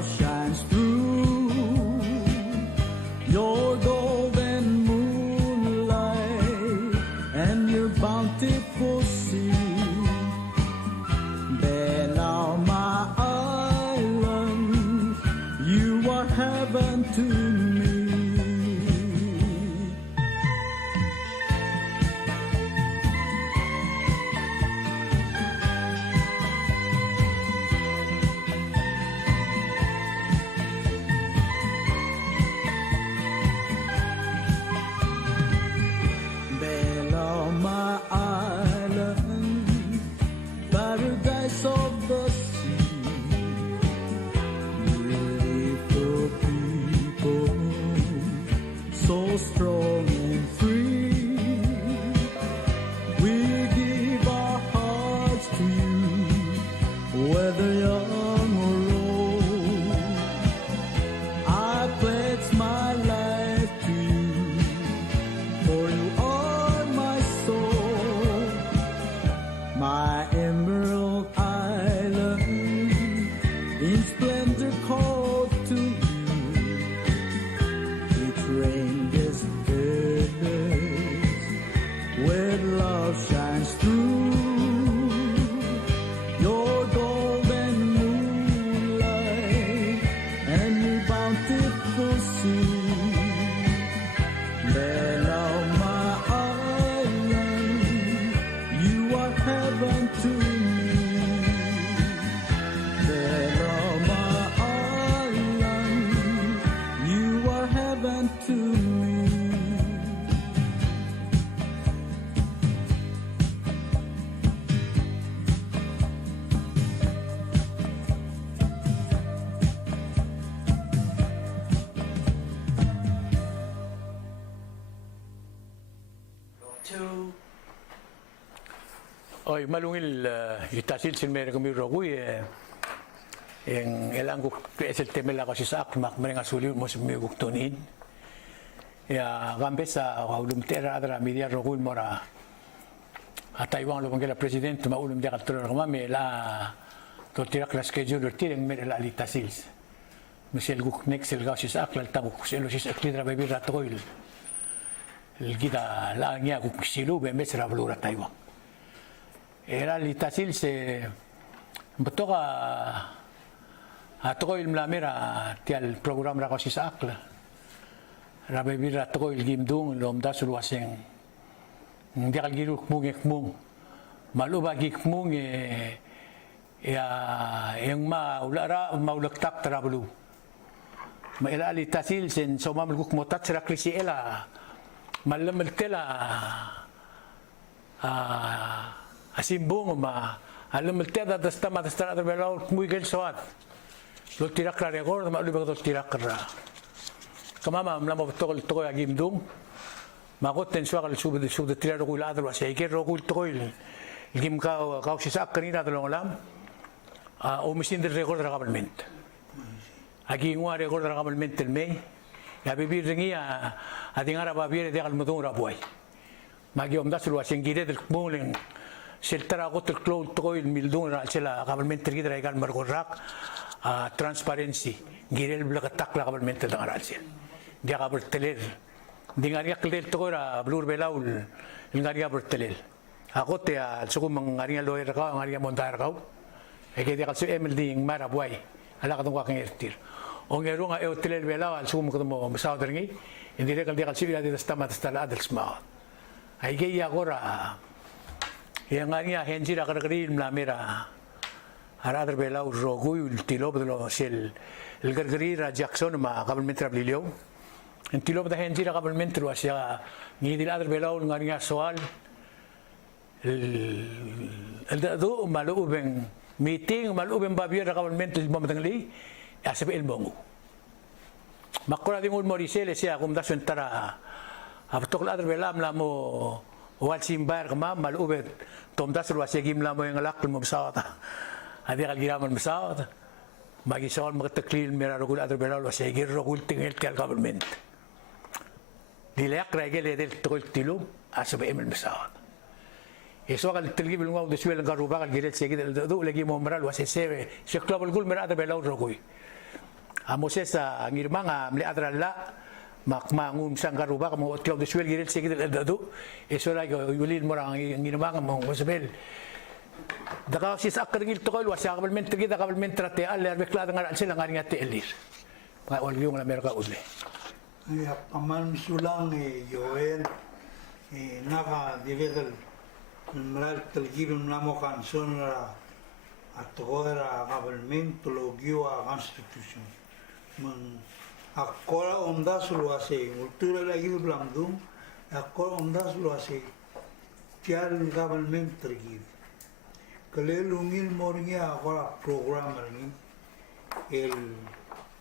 love shines through your golden moonlight and your bountiful sea. Bella, my island, you are heaven to me. Bella, my island, paradise of the sea. Beautiful people, so strong and free. We give our hearts to you, whether young or old. I pledge my life to you, for you are my soul, my emerald island, in splendor called to you. Each range's feathers, where love shines through your golden moonlight and your bountiful sea. Bella, my island, you are heaven to me. Bella, my island, you are heaven to me. Oy, malungil itasil sin mere kami rogui en elangu es el temela ko si sak mak merenga suli mo mi guktonin ya gambesa ulum tera adra media rogui mora a Taiwan lo la presidente ma ulum dia katro ma me la to tira la schedule tireng mere la litasil monsieur guk next el gausi sak la tabu se lo si klidra bebi ratoil el gida la nya guk silu be mesra blura Taiwan. Era litasil se betoga a todo el mlamera tial program ra kosi sakla ra bebira todo el gimdung lom dasul waseng ndial giru mungek mung maluba gik mung ya yang ma ulara maulak tak trablu ma era litasil sen somam guk motat ra krisi ela malam tela asimbong ma alam tela dasta madastra da belo muy gel soat lo tirak ra record ma lo bagdo tirak ra kamama mlamo togol togo agim dum ma goten suaga el sub de tirar gul adro así que rogul toil gim ka si sak kanina de longalam o misin de record ra government aquí un record ra government el mei ya vivir ringia a dingara ba viene de al mudun ra boy ma giom dasul wasengire del molen Seltara gotel cloud toil mildun ra sela government gidra egal margorak transparency girel blagatak la government da ngaral dia gabel teler dingaria klel togora blur belaul ngaria bertelel agote al sugum ngaria loer ka ngaria montar ka e que dia kalsu MLD mara boy ala ka tungwa ngirtir ongerunga e hotel belaul al sugum ko mo sauderngi indire kal dia kalsu ila de stama stala adels ma ai ge agora yang ngaria henjira kargril mlamera aradar belaul rogui el tilob de lo sel el gargrira Jackson ma government trablilio en tilob da henjira government lo asia ni di adar belaul ngaria soal el do malu ben meeting malu ben babier government el momtangli asbe el bongo makora dingul morisele sia kum da sentara abtok adar belam lamo wal simbar ma malu ben tom das lo asia gim lamo yang lak mo sawata adi kal giraman sawata magi soal magtaklil mera rogul adar belaul asia gir rogul tingel kel government Dilek regel del tol tilo asbe emel mesawat. Eso kal tilgi bilunga de suel ngaruba kal giret segi do lagi mo mral wase sebe se club gol mera da belaw rogoy. Moses ang irma nga mli adralla makmangun sang karuba kamo otlaw deswel giril sige dadu isura go yulin mo ang irma nga mo Josabel dakaw sis akringil to ko wasa kabelment kita kabelment trate aller bekla nga sila nga ngati elir nga ol yung la merka ule ya paman sulang Joel naka diregal meral telgibim namo kanson at ora kabelment logio a constitution man akola ondas lo hace cultura lagi blamdum akola ondas lo hace tiar government tergib kalelungil mornya akola program ni el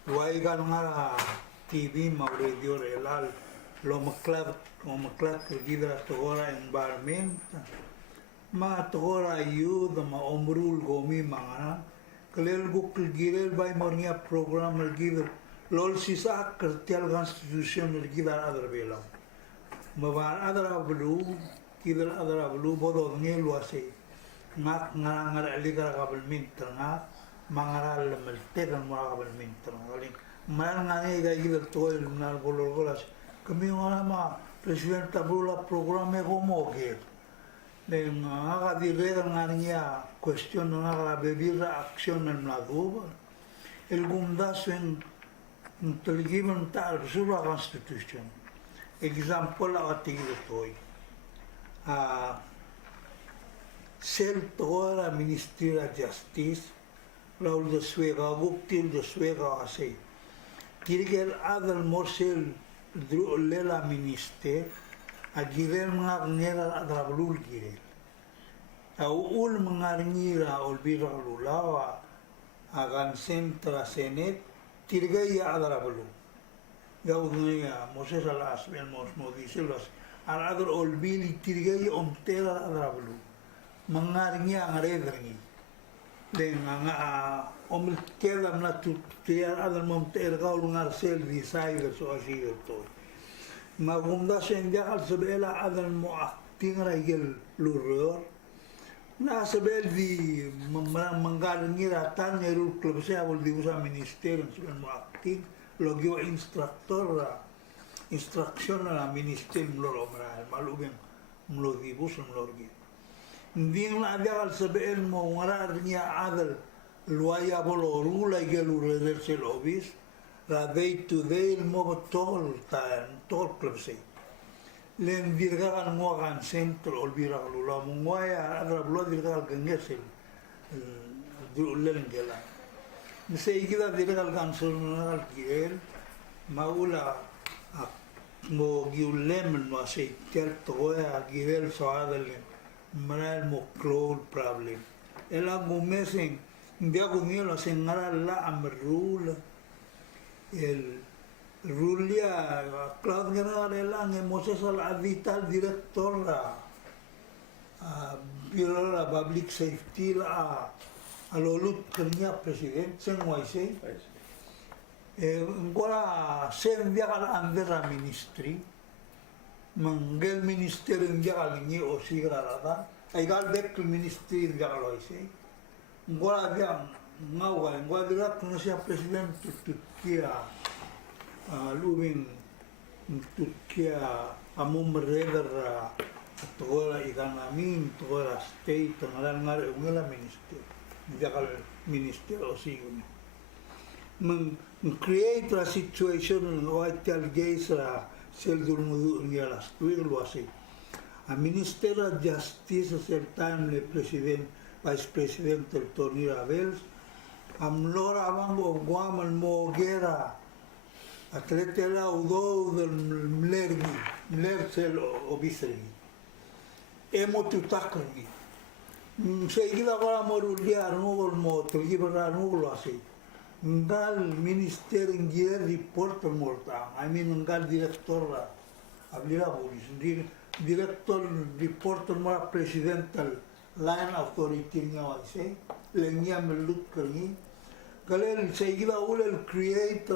waigan ngara TV ma radio relal lo maklat tergib tora environment ma tora youth ma omrul gomi mangana kalel gukil girel bay mornya program giver lol sisa kertial constitution giver adar belam mabar adar ablu giver adar ablu bodo ngel wase ngat ngar aligar kabel minter nga mangaral melte kan kabel minter ngaling man ngane ga giver tol nar bolol golas kami ma president tabula program e gomoge den nga dire ngania question nga bebir action na duba el gundas en telgimen tar sura constitution example atigre toy sel toda ministra justice laul de suega guktil de suega ase kirgel adal morsel lela minister agirel mga nera adrablul girel ul mga ngira olbira lulawa agan sentra senet tirgaya adrablu gawnya Moses alas ben mos disilas adar olbili tirgaya ontera adrablu mga ngira ngaredrengi den nga omil kedam na tiar adar monter gaul ngar sel di saider so asir to magunda senja al sebela adal mo acting raigel luror na sebel di manggalingira tan erul club saya bol di usa ministerio sebel mo acting logio instruction na ministerio mloro mral malubeng mlodibus mlorgi nding na adal sebel mo ngarar niya adal luaya bolo rula igel ureder sel obis la day to day mo tol club say len virgagan mo kan centro ol virag lula mo ya adra blo virgagal gangesel len gela se igida virgagal kan sonal kiel maula mo giulem no se tel toya gidel so adel manal mo cloud problem ela gumesen dia gumelo sengara la amrul el Rulia Cloud General Moses al vital director Bureau la Public Safety la alolut kerja presiden senguaise ngora sen viagal andera ministry mangel ministerio viagal ni o sigrada aigal dek ministry viagal oise ngora viang ngawal ngora dirak nusia presiden Turkia lubing Turkia amum reder toda ikanamin toda state ngalan ngar ungela minister jakal minister o sigun create a situation white gays sel dul mudu ngela squil wasi a minister of justice certain le president vice president Tony Ravels amlora abango guamal mo gera atletela udo del mlercel obisri emo tutakri seguida para moruliar no mo tribara no lo así ngal minister ingier report morta I mean ngal director ablira bolis director report mora presidental line authority nga wase lenya melut kani kalel seguida ul create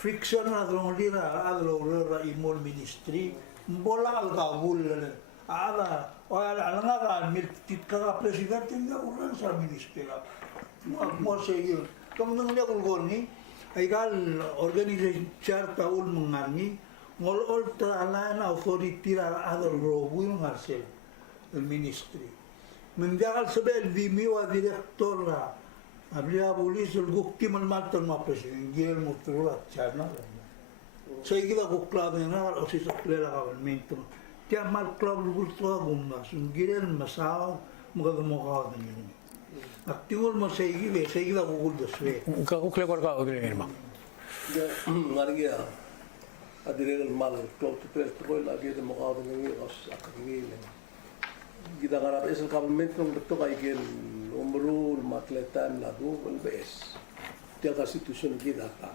friction na drongdira adlo imol ministry bola al gabul ada wala nga miltit ka presidente nga ulan sa ministera mo seguir Kamu nang liya kulgoni, ay kal organization chart taul mengarni, ngol tra alana authority ra adal robu yung harsel, el ministry. Menjakal sabi el vimiwa direktor ra, ablia pulis el gukti man matan ma presiden, gil mo trula charna. So ikita kuklado na o si saklera kabalmento. Tiya mal klab lugulto gumna, sunggiren masaw, magadamukaw na yun. Aktingol mo sa ikibe, sa ikita kukuldo swe. Kukle ko ka ogre irma. Ngargia adiregal mal close to tres to la dia de mokado ngi os akangi le gida garab es el campamento ng to kay gel umrul matletan la do el bes tia constitution gida ka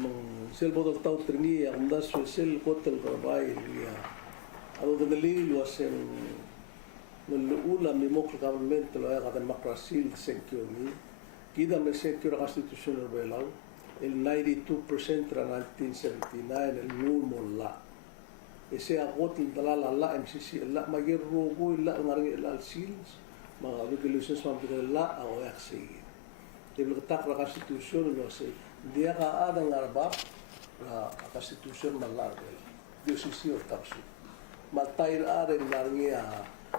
mong sel bodol tau trini ang das sel hotel garbay ya ado de li lo hacen الأولى من موقع الكابلمنت اللي هي المقراسيل سنكيوني كده من سنكيو الكونستيتيوشن البيلاو ال 92% tra 1979 il numo la e se a voto dalla la MCC la ma gerro go la ngari la sils ma regulations ma bi la o yaxi e lo tak la constitution lo se dia ka ada ngarba la constitution ma la de sisi o tapsu ma tair are ngarngia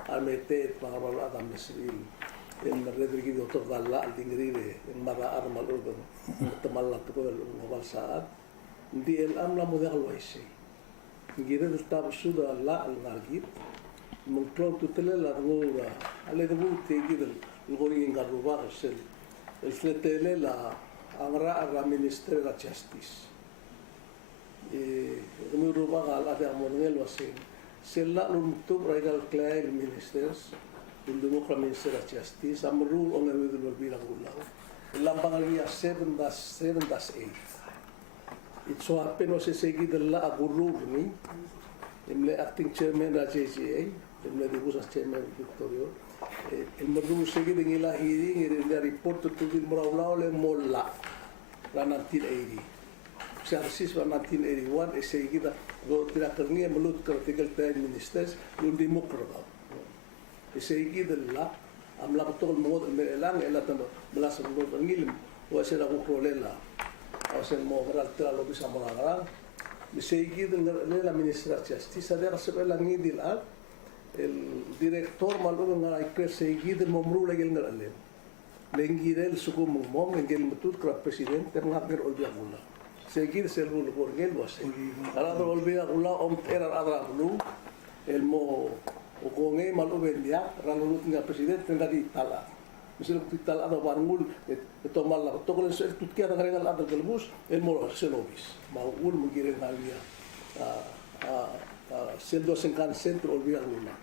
almete para la mesril el redrigi doctor dalla al dingrire en mara armal urban tamalla to el wal saat di el amla model waisi ngire del tab suda la al nargit mon klon to tele la ngora ale de buti gidel ngori ngaruba sel el fletele la amra al minister de la justice e mi ruba ala de amornel wasin sella luntu regal clay ministers il Democrat Minister of Justice, am rule on the way the will be Lambangalia 7-8. It so happened was a segi the la aguru ni, the acting chairman of JCA, the Busa chairman Victorio, il Madu segi the Gila hearing, the report to the Muraule Molla, 1980. Sarsis was 1981, a segi the Gotracani and Mulut critical time ministers, will Democrat. Isegi della am la tol mod melang ela tan belas mod ngil wa sela ko prolela o sen mo gra tra lo bisa mo gra isegi della la ministra justice ada sebela ngidil al el director malu nga ikre segi del momru la gel ngale lengirel suku mom ngel mutut kra presidente ngaber olbia gula segi selu lo borgel wase ala olbia gula om era adra blu el mo o con él malo vendía rano tinga presidente ngadi tala misal tala ada barngul to mal la to con el tutkia da regal ada del bus el moro selobis ma ul mugire ngalia sel 250 centro olvida una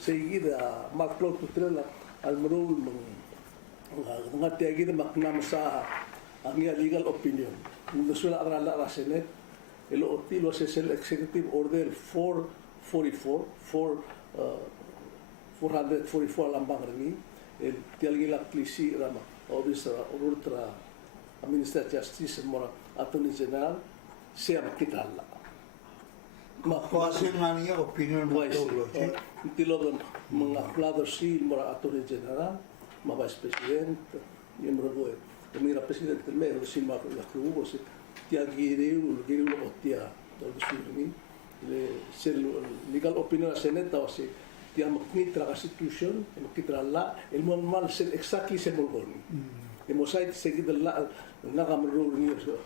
seguida mal clot tutrela al moro ngati agida maknam sa angia legal opinion no suela adra la senet el otilo es el executive order 444 Lambangarni, el Tialgila Clisi Rama, Obisra, Ultra, Minister Justice, Mora, Attorney General, Siam Kitala. Kasi nga niya opinion mo to. Tilogan, mga Father Seal, Mora, Attorney General, mga Vice President, yung mga Mira Presidente del Mero, Silma, la Clubos, Tiagiriu, Giriu, Otia, Dolbusuni, el legal opinion la seneta o si dia maknitra constitution maknitra la el normal ser exactly se molgoni el mosait seguida la nagamru ni so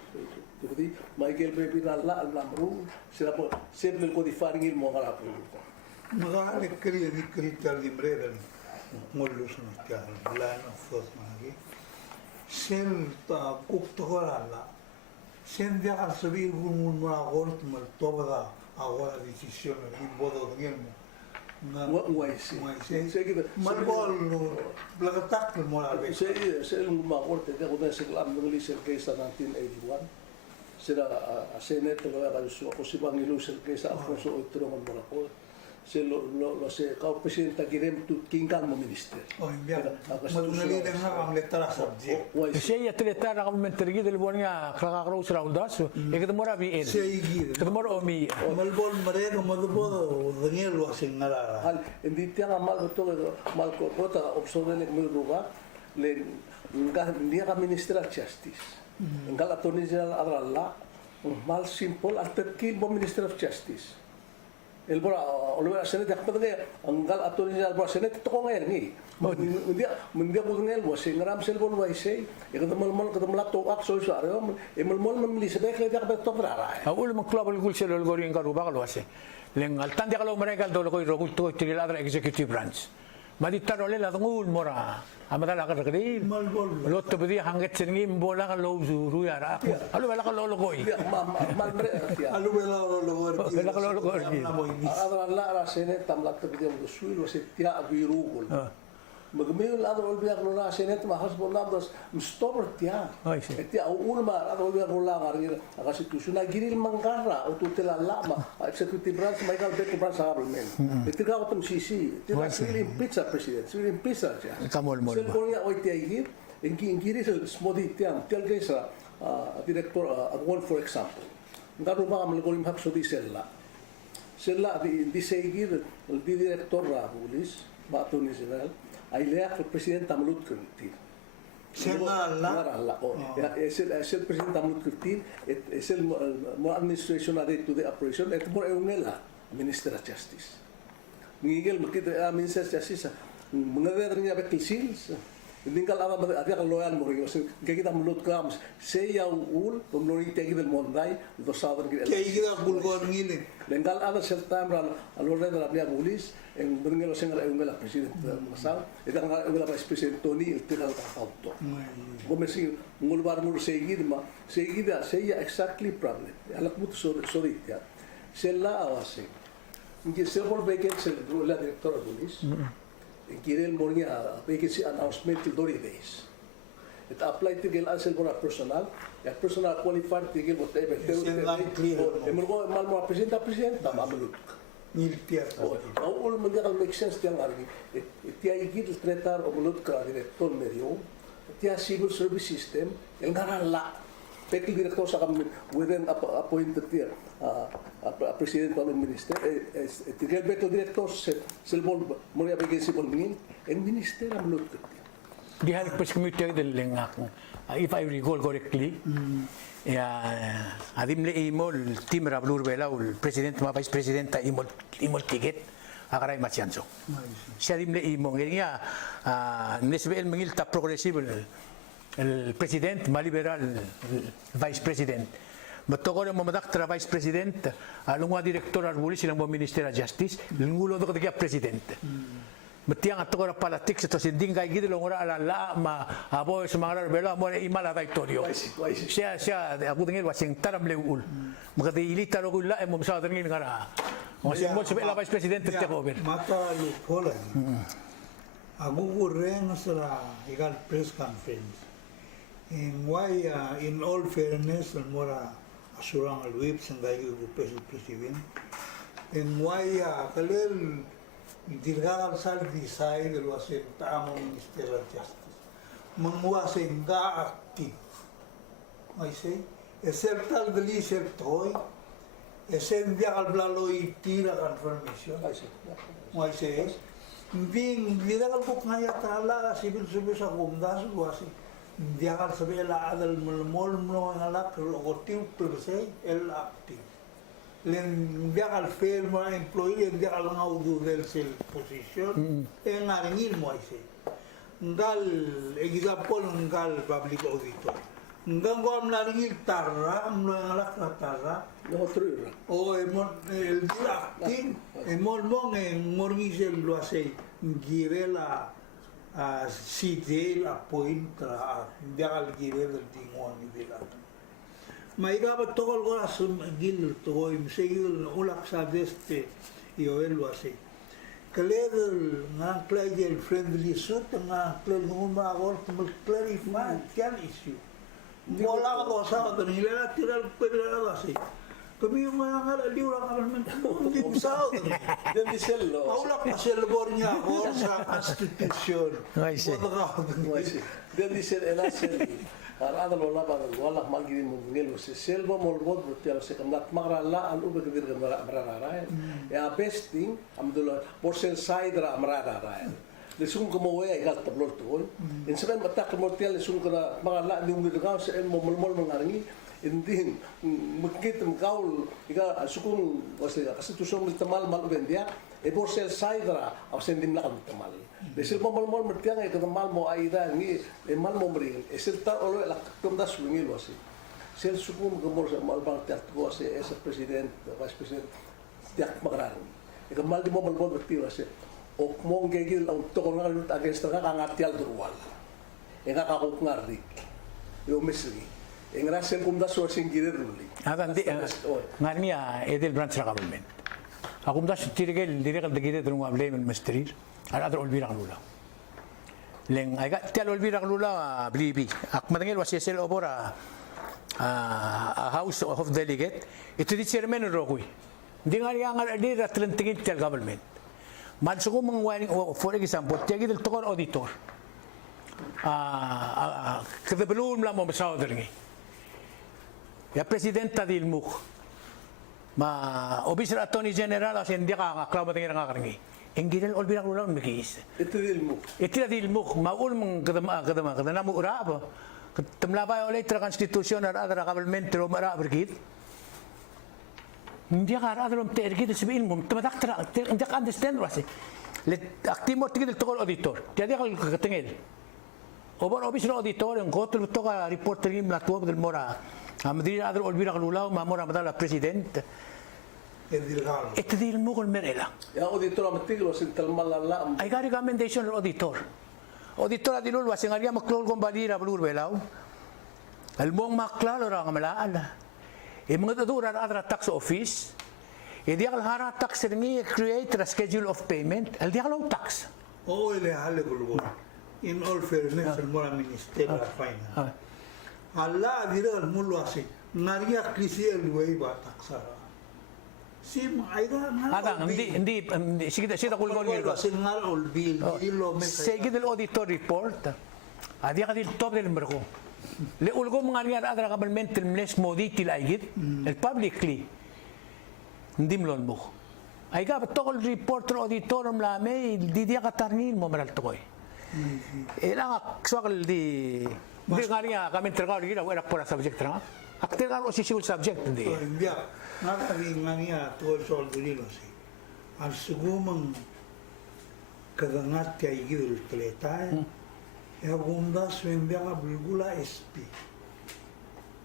jadi Michael Baby la namru será sempre el codifaring il mogala Mga nekri ni krital di breden ngolus no tiar la no fos magi sen ta kukto la sen dia al subir un gort mal toda agora decisión en bodo ngel Malbol blagatak mo la vez. Se un magorte de una seglam no le ser que está 1981. Será a senet lo va a su posible ni luz el que está Alfonso Otro con Monaco. Se lo se cao presidente querem tu kingan mo minister. Oh, enviar. Madunali de nga ang letra subject. Siya ya treta na kami mentergi del buwan krakakro sa raundas. Ikita mo rabi el. Seguir. Ikita mo omi. Malbol mareno madbo Daniel lo hacen nada. Al enditi nga mal to mal ko ta opsonel mo lugar le Hindi ka Minister of Justice. Enggal Attorney General Adralla, mal simple at terkil mo Minister of Justice. El bora oleh Senate ak patengay enggal Attorney General bora Senate to ko ngayon ni. Mundia ko ngel mo singram selbon wa isay. Ikatamal to ak so sa ayo emalmol mamili sa bekle dak beto brara. Awul magklabal gul sila lgori ang karuba kalwase. Leng altan dia kalau mereka dolo ko rogul to tiril adra executive branch. Maditaro le la ngul mora. Amadala ka rakri. Malbol. Lot to bedi hanget sengim bola ka lo zuru ya ra. Alu bala ka lo koi. Mal bre ya. Alu bela logor. Bela ka lo koi. Adralla ra Senate tamlat to bidem suil wa setia virugol. Magmil adro biak lo na Senate ma hasbon namdas mstober tia. Ay, si. Tia ulma adro biak lo la ngar aga situsuna giril mangara o tutela lama executive branch Michael Beck branch government. Itiga ko tum sisi. Tia really pizza president. Really pizza ja. Kamol-mol. Selbonia oi tia igir ingiri sel smodi tia tel gaisa director one for example. Ngaru ba amal golim hak so di sella. Sella di seigir di director ra pulis ba Attorney General ay leak el presidente Tamlut Kurtil. Es el presidente Tamlut Kurtil, es el administration added to the operation, et more eungela, Minister of Justice. Miguel makita Minister of Justice, mengader niya bekil sils. Tinggal ada ada loyal mori, kita mulut kams, saya ul, pemlori tegi del mondai, do southern gil. Kaya kita bulgor ngili. Tinggal ada serta ran alore de la via pulis, en bengelo sengal eungela president masal, eta ngal eungela vice president Tony el tigal ka auto. Gomesi ngulbar mur seguida, saya exactly problem. Alak mut sorry ya. Sella awase. Inge sebol beken sel la directora pulis. Kirel mornya vacancy announcement till 30 days. It applied to gel ansel for personal, ya personal qualified to gel whatever. Emurgo mal mo presenta mamelut. Ngiltiar. All mandia make sense tiang argi. Tia igit tretar o mulut ka director medio. Tia civil service system el garala. Pekil director sa kami within appointed tier. President of the minister, tigel bekel director selbol moria vacancy pon ngin en minister am lut. Di hari pas committee del lengak. If I recall correctly, ya adim le imol tim rablur bela ul president ma vice president imol ticket akaray masianso. Si adim le imong ya nesbel mengil ta progresible el president ma liberal vice president. Matokor mo madaktra vice president, alungwa director arbuli silang mo minister of justice, lungulo do kaya president. Matiang atokor politics to sinding kay gid longora ala ma abo sa mga rebelo mo imala victorio. Siya ako tingin wasing taram leul. Makadilita ro kulla mo sa tingin ngara. Mo si mo sa vice president take over. Mata lupola. Agu ren sa igal press conference. In all fairness, mora asurang alwip sa gayo president. En waya kalel dirgal sal decide el wasen tamo Minister of Justice. Mangwasen ga active. I say, esel tal deli ser toy, esen dia al blalo itira confirmation. I say, bing dirgal buk ngaya tala civil service akumdas wasi. Dia kan sabela adal mol ngalak rogotiu plebse el active. Len dia kan fail ma employee dia kan ngaudu del sel position en ngaringil mo ise. Ngal example ngal public auditor. Ngang ko am naringil tarra am ngalak tarra No true. o el dia active emol mong en morngisel lo ase girela si la pointra dia al gire del tingon ni dila mai ga tokol go asum gil to im segil ulak sa deste io ello ase kler nga play el friendly sot nga kler no ma gol to clarify can issue mola go sa to ni la tiral pedra ase kami yung mga ngalaliw lang hindi sao Then di sello. Maulak na silbor niya ako sa konstitusyon. I see. Then di sel elasel. Arada lo laba wala magiri mo ngelo se selbo molbot brutal se kamnat magrala al ube kedir marara. Ya best thing amdullah porcel side ra marara. lesung kamoya ikat tablor tuon in seven matak mortial lesung kana mga la ni umir ka sa el momol mangarangi indin mukit mkaul ika sukung wasi konstitusyon tamal mal bendia e por sel saidra au sendim la tamal lesel momol mertiang e tamal mo aida ni e mal mo mri e sel ta olo la tumda sulungi wasi sel sukung kamor sa mal bang tat ko se esa president vice president tiak magrang e kamal di momol merti wasi o mong gigil ang tokong nga lut against nga kangatial durwal e nga kakuk ngarik yo mesri e nga sen kumda so sing girer ruli Adan di ngania edel branch ra government. Akum das tirigel direk de drung able men mestrir. Ar adro olbira lula. Leng ay ga tial olbira lula blibi. Ak madangel wasesel obora a house of delegate. Itu di chairman rokui. Di ngari ang di ratlentingin tial government. Mansuko mangwani for example tiagi del tokor auditor. Kada belum la mo masaw derngi. Ya presidenta del MUC. Ma officer attorney general as hindi ka klaw matingin nga karngi. Engidel olbira ko lang mikis. ito del mo Itila del MUC maul mong kadama mo ura ba. Tamlabay olay tra constitution ar adra government ro mara berkit. Hindi ka ara adro tergit sabihin mo tamadak tra hindi ka understand wasi. Let aktimo tigil tokol auditor. Tiadi ka katingil. Obar officer auditor ang goto to ka report rin la tuwa del mora. Amadiri adro olbira kalulaw mamora madala president. Edilgalo. Ito din mo kung merela. ya auditor amatiglo sin talmalala Ay ka recommendation ng auditor. Auditor adilul wasing ariya maklol kong balira balur belaw. Almong maklalo ra kamalaan. E mga tutura adra tax office. E di akal tax ringi create a schedule of payment. Al di akal tax. Oo, ile hale gulgo. In all fairness, ang mga Minister of Finance. Allah adira al mulu asi. Nariya krisi el way ba taksara. Sim ayda na. Adang hindi sige kulgon Kulgo nilo. singal ol bill ilo me. Sige del auditor report. Adi ka dil top del merko. Le ulgo mga niya adra government el mles modi til aigit el publicly. Hindi mlon mo. Ay ka tokol report auditor mlame di dia katarnil mo maral tokoy. Ilang akswakal di nga niya kami terkau di kita wala pura subject terang. Aktir kan si civil subject hindi. India. Nakaging nga niya tuwal sa Aldurilo si. Ang sugumang kagangat kay Gil Tletay. Ya gunda swembya ka bulgula SP.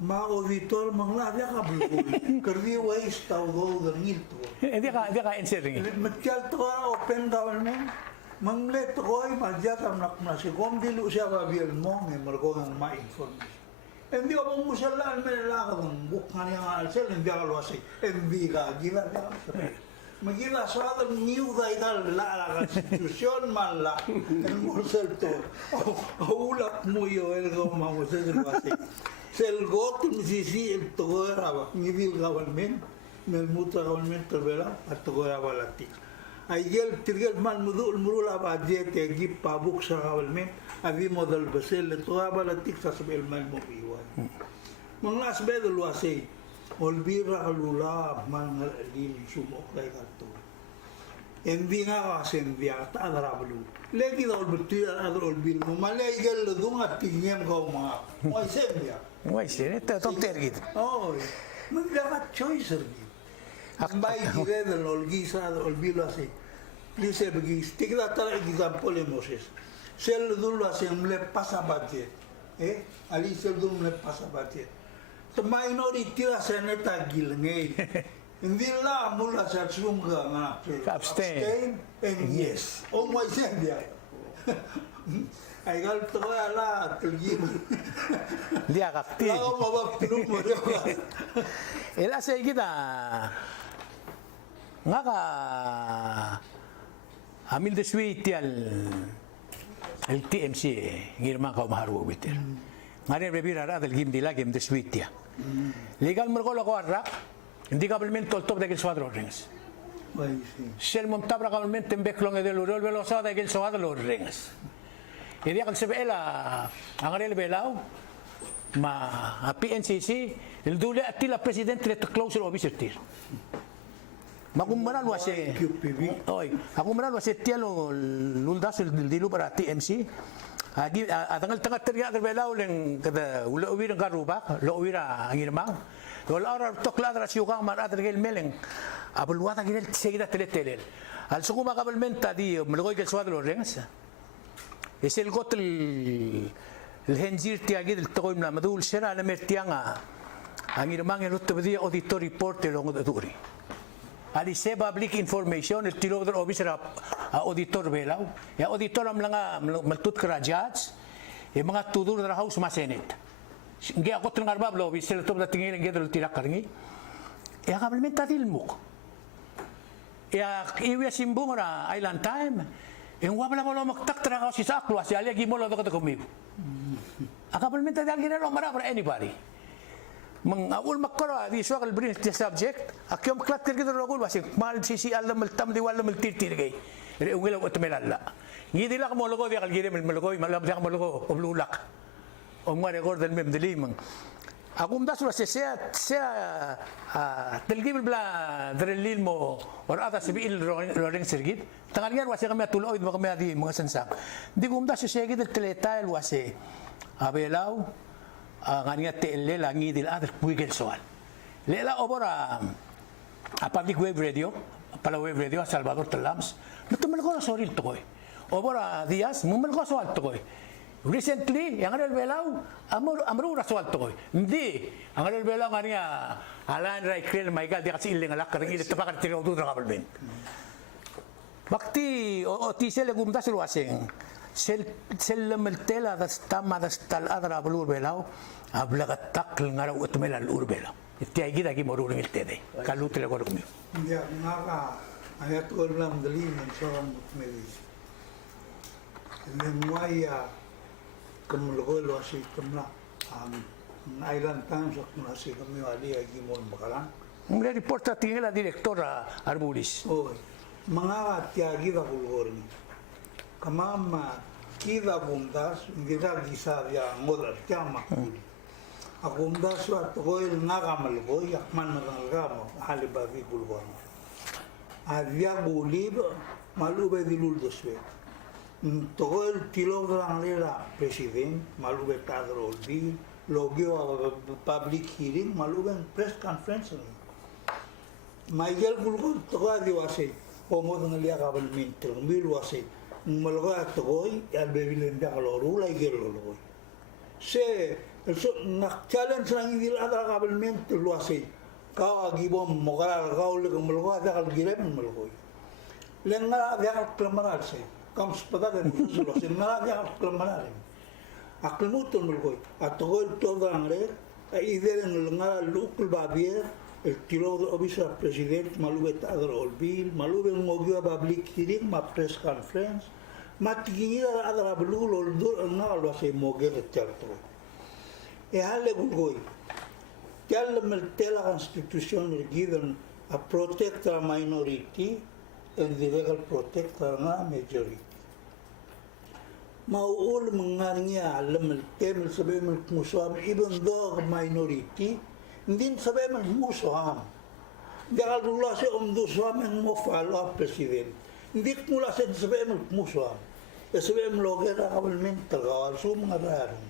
Ma-auditor manglabya ka bulgula. Kardi waste tao do ngilto. Hindi ka insering. Matyal to ka open government. Manglet ko ay madyatam na si Gomdilu siya babiel mo. May margo ng ma-information. Hindi ka mong musalaan, may lalakad ng book nga niya nga alsel, hindi ka luwasig. Hindi ka, gila niya. Magila sa atin, niyo ka lalala konstitusyon, mala. Ang musal to. Ulap mo yun, el ka mamusal sa luwasig. Selgot, misisi, el tugora ba? Ngibil government, may mutra government, terbela, at tugora ba latik. Ay gel, tirgel man murula ba, jet, gip pabuk sa government, abi modal basel, ito ba latik sa sabel man mo iwan. Mga asbedo luwasig, olbira kalula, mga alin sumok kay kanto. Hindi nga kasi hindi ata adarabalo. Lagi na olbira olbil mo, malaygal lo doon at tingyan ka mga, mga sembya. Why sir? Ito tergit. Oo, magdakat choice rin. Ang bayi dire del olgisa, olbilo asi. Please begis. Tigla tara example mo sis. Sel dulo asi mle pasa budget. Ali sel dulo mle pasa budget. The minority la seneta gilngay. Hindi la mula sa sumga nga. Abstain. And yes. Oh my sendia. Ay gal to ala tulgin. Hindi akakti. Lao mabapilong mo rin. Ela sa kita nga ka amil de suite el TMC ngirma ka maharu biter. Ngare rebira ra del gim dila gim de suite ya. Legal merkolo ko arra hindi government top de swadro rings. Ay si. Sel montabra government en beklong de lurol velo sa de swadro rings. Hindi kan sebela ang rel belaw ma a PNCC il dule attila presidente le closer officer tir. Makumbaran wase. QPV. Oy, makumbaran wase tialo luldas dilu para TMC. Agi atangal tanga terya belau leng kada ulo uwira garuba, lo uwira angirmang. Wala ara tokla dra siukang mar adrgel meleng. Abulwata gidel seguida teletelel. Al sukuma kabalmenta di mlogoy gel swad lo rengas. Es el gotl الهنزير تياجي التقويم لما دول شنا أنا مرتيانا أمير مانع لطبيعي أوديتور ريبورت لونغ دوري هذه سبب بابليك إنفورميشن التلو در أوبيسر أوديتور بيلاو يا أوديتور أملانا ملتوت كراجات يمعا تدور در هاوس ما سنت نجي أقول تنقر باب لو بيسير توب تنقل نجي در تيرا كرني يا قبل من تديل موك يا إيوه سيمبونا أيلان تايم إن وابلا بلو مكتك ترى كاسي ساكلو أسي عليه جيمولو دكتور كميو Akapalmente de alguien no para anybody. Mengawul makara di soal bring the subject. Akyom klat kita rogul basi mal sisi alam meltam di walam meltirtir gay. Re ungela utmelalla. Ngidi lak mo logo di kalgire melgoy malam dak mo logo oblulak. Omare gordel mem dilimang. Akum das wala sea telgib bla drelil mo or ada sibil roring sergit. Tangalyan wasi kami atuloy mo kami adi mga sansang. Di gumdas siya gid teletail wasi. Abelau ngania tele langi dil adr puigel soal. Lela obora a public web radio, para web radio Salvador Telams. Betul melko soril toy. Obora Dias melko soal toy. Recently yang ada belau amru soal toy. Ndi ang ada belau ngania Alan Raikel Michael dia kasi ilang alak kering ile tapak tiro tu drabal ben. Bakti o tisel gumdas ruaseng. سلم التلا دستام دستال أدرى بالور بلاو أبلغ التقل نرى وتملا الأور بلاو التأكيد أكيد مرور التدي قالوا تلا قولكم يا ناقة أنا تقول لهم دليل من شغل متملي الموايا كم الغول واسي كملا أيضا تانسك من واسي كم يوالي أجي مول مكان من الريبورت تيجي لا ديريكتور أربوليس أوه مناقة تأكيد أقول غورني kamama kida bundas ngira gisa ya modal kama akundas wa toil nagamal boy akman nagamo haliba vi bulwan avia bulib malube dilul doswe toil kilogram lera president malube padro di logio public hearing malube press conference Michael bulgon toga diwase pomod ngalia kabel minter mil wase malga toy al bebilen da kaloro la igelo loy se eso nak challenge lang idil adra kabelment lo ase ka gibom mogara gaul ko malga da kal girem malgoy lenga da klamaral se kam spada de lo se na da klamaral aklmuto malgoy atogol todo angre idelen lenga lukul babier el tiro de obisa president malubet adar olbil malubet ngogyo public hearing ma press conference matigira adar blul ol na lo se mogel teatro e hale gulgoy tel la constitution given a protect a minority and the legal protect a majority maul mengarnya alam tem sebem musam even though minority Din sabi man musam. Dahil mula sa umdusam ang mofalo president. Hindi mula sa sabi man musam. Sabi man loger kabalment tagawal so mga rarong.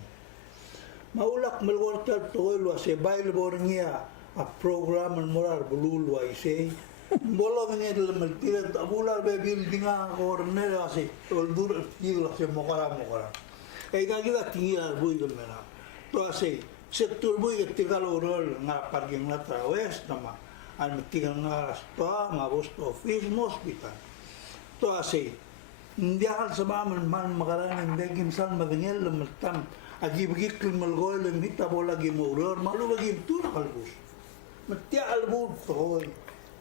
Maulak malwal tuwelo sa bail bornya a program ang morar bululwa ise. Bola nga dalam maltirat abula be building ang corner kasi oldur kilo sa mokara. Ay gagila tingira buy gulmena. To ase sektor buy tigal urol nga parking na trawes nama an tigal nga sto nga post office hospital to ase hindi akal sa man makaran hindi kimsan madangel lumaltam agibigik malgol limita bola gimuror malubagim tur kalbus matya albud toy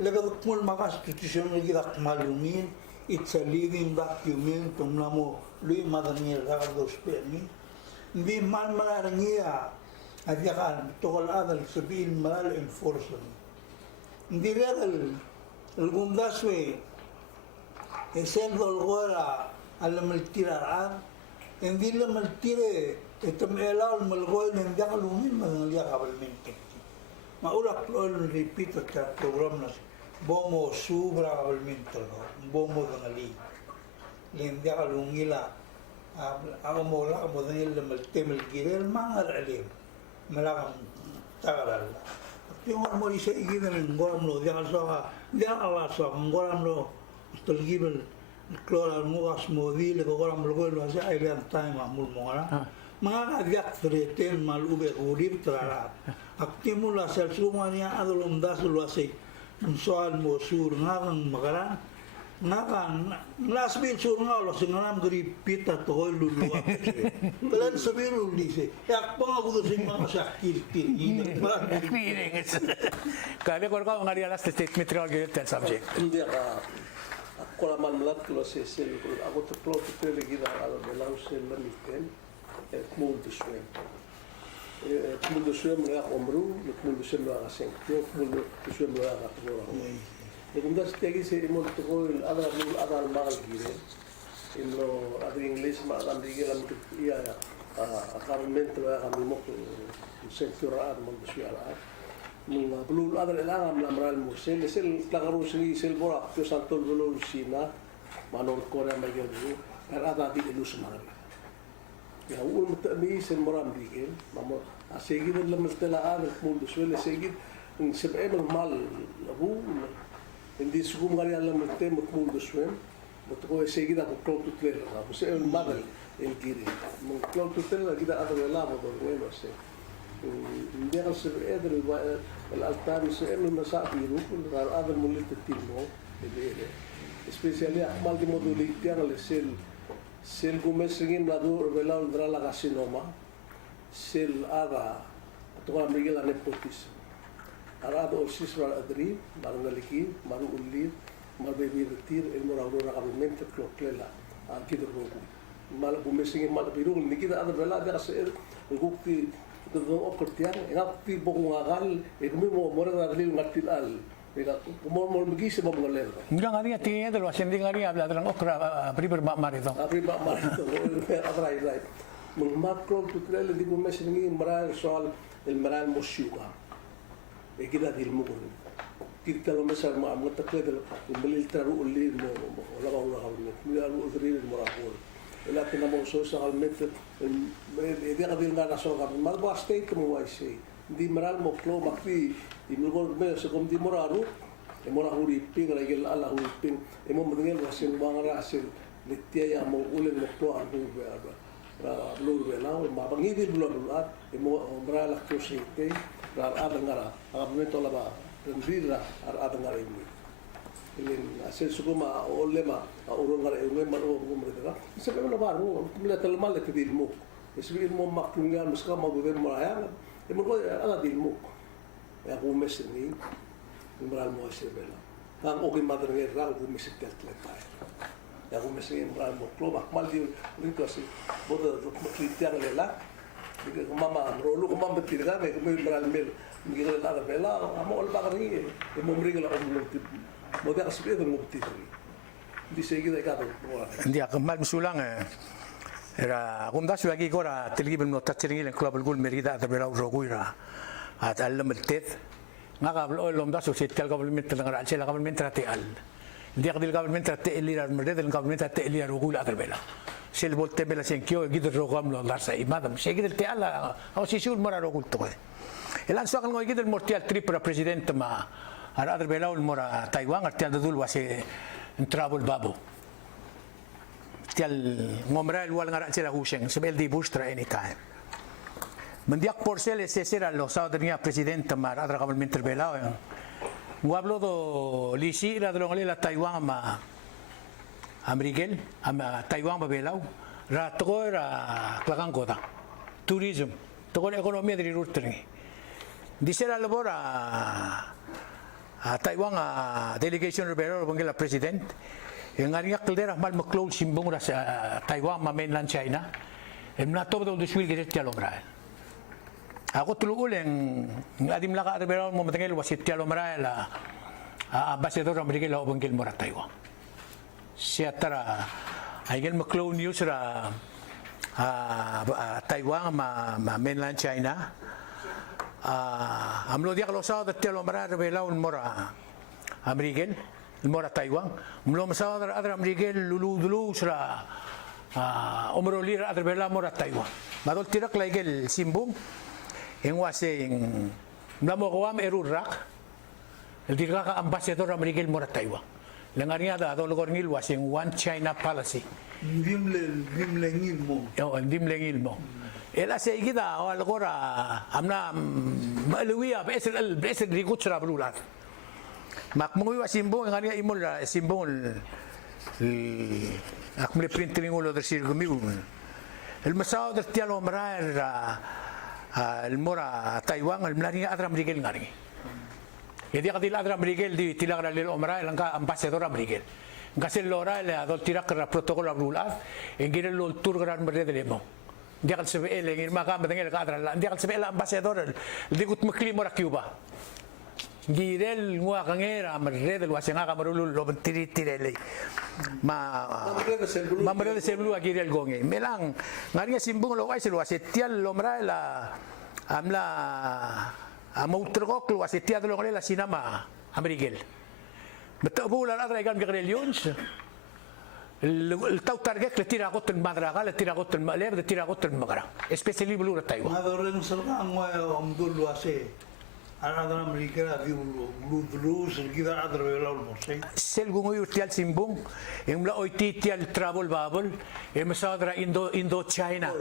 lagad kul makas constitution gidak malumin it's a living document tumnamo lui madangel gados permi hindi man malarangia Adiakan, tokol adal sabihin mal enforcement. Hindi regal, algundaswe, esendo algora alam maltiraan, hindi lang maltire, ito melal malgoy ng dakalumin, manangaliya kabalmente. Maulak lol repeat at program na bomo subra kabelminto bomo dangali lindia kalungila ako mola mo dangil temel girel mangar alim malakam tagaral yung mo isa igina ng goram lo dia kalso goram lo tolgibel klora mugas modile ko goram lo lo sa island time amul mongara mga agak treten mal ube urip trara aktimula sel sumania adolom das lo asik soal mo sur ngang magaran nakan nasbil sur nga lo sinanam gri pita to lulu pelan sabiru dise yak pangabudo sing mga sakil Experience. Kaya ko ka mga real estate material get subject. Hindi ako laman malat ko sa sel ako to plot to gida ala belau sel lamiten mundo swem. Mundo swem na omru, mundo swem na senkyo, mundo swem na akora. Segunda stegi se mo to ko ada magal gire. Inlo ada English ma ada digel am iya akarmento ya kami mo senkyo ra mundo swem ala. Mga belul ada lang am lamral mo sel tagaro sel bora to santol belul sina manor korea magel ada di ilus magal. Ya أول متأميس المرام بيجين ماما أسيجين لما استلقى الموند شوية أسيجين سبعين المال أبوه عندي سكوم غالي على متين متموند شوية بتقول أسيجين أبو كلوب تطلع أبو سئل المال الكيري من كلوب تطلع كده أدري لا بدور وين بس عندي أنا سبعين الألتان سئل المساء بيروح هذا المولد التيمو اللي especially أحمد المودولي تيار السيل sel gumesingin lado revelar dra la gasinoma sel aga toka miguel anepotis arado sisra adri marnaliki maru ulli marbe birtir el morauro ragamente cloclela ankido rogu mal gumesingin mal biru nikida ada vela da sel gukti do okortian ngakti bokungagal egmo mora darli ngatil al Umur begini sebab ngoler. Enggak ngari tinya itu loh, sendiri ngari ada orang okra pribadi mak itu. Pribadi mak itu, right. Makro tutrel di bumi sini meral soal meral musyuka. Kita di ilmu kan. Kita kalau misal mak takle beli taruh uli mo orang ni alu udri morakul. Ila kena mau sosial meter. Dia kadang nggak nasol kan. Mal bahas state mau wise. Di meral mo klo makti. Imulgol me sekom di moraru mora huriping regel ala huriping mo madengel wasin bangara asil litia ya mo ulen mo to arbu ba blur bela ma bangi di blur lat mo bra la kusite ra adangara abme to la ba rendira ar adangara ini asil sukuma olema urung ngara urung ma o mo mereka sebe la baru mila talmal ke di mo sebe mo makungan muska ma bude mo ya mo ko ala di mo ya aku mesti ni beral mo sebela ang ogi madre ra aku mesti tertlepai ya aku mesti beral mo kloba mal di rito si bodo kristian lela diga mama rolu ko mama tiraga me beral mel migil la bela amo ol bagri mo mriga la mo da kasbi do mo titri di seguida ka do Dia kemal musulang era kundas lagi kora telgib no tatringi len klub gol merida da bela roguira أتعلم التث ما قبل أقول لهم ده سوسيت قبل من تلقى عشان قبل من ترتقل دي قبل من ترتقل لي المريض اللي قبل من ترتقل لي الرجول أقدر بلا شيل بولت بلا سينكيو يجد الرقم لو الله سعيد ماذا مش يجد التقل أو شيء شو المرة رجول تقول الآن سواء كان يجد المرتيال تريبرا بريزيدنت ما أقدر بلا والمرة تايوان أرتيال دول واسي انترابل بابو تيال ممرال ولا نرى تلا هوشين سبيل دي بوشترا any time Mendiak porcel ese era los saudria presidente mar adra government belao hablo do lisi la do la Taiwan ma American ama Taiwan ba belao ra to era klagan kota tourism to economia di rutri disera labora a Taiwan a delegation rebelo bangela president en aria caldera mal maclou simbong ra Taiwan ma mainland China emna to do swil get ya lograr Ako tuluulen adim laka arbero mo matengel wasit tialo marala ambassador Amerika la obangel mora Taiwan. Siya tara aigel maklo news ra Taiwan ma mainland China. Amlo dia kalau sa tialo marala bela un mora Amerikel mora Taiwan mlo sa adra Amerikel lulu sra omrolir adra bela mora Taiwan madol tirak laigel simbung en wasing mlamo koam erurak el diraka ambassador Amerikel mora Taiwan lengaria da do logorngil wasing one China policy Dimlengil mo. dimlengil mo ela se gida o algora amna maluia besel rikut sra brulat makmui wa simbong ngania imol simbong akmle printing ulo der sirgumi el masao der tialo mara el mora Taiwan el mlari adra Miguel ngari yedi kadil adra Miguel di tilagra lil omra el ambasador Miguel ngasel lora el adol tirak protocol abrulat engir el tur gran merde de lemo dia kal sebe el ngir makam dengan el kadra dia kal sebe el ambasador digut mekli mora Cuba girel ngua kangera merde del wasenga kamarulu lo tirele mamre de seblu agirel gonge melang ngaria simbung lo wais lo asetial lo mra la amla amoutrgok lo asetial lo la sinama amerigel betabul la adra gam grelions التو تارجت لتيرا قط المدرعة لتيرا قط المقلب لتيرا قط المقرع especially بلورة تايوان هذا الرجل سرقان ما أمدول واسي أنا أدرى أمريكا في بلوز كذا أدرى ولا الموسي سلقوا يرتيال سيمبون إملا أويتي تيال ترابل بابل إمسادرا إندو تشاينا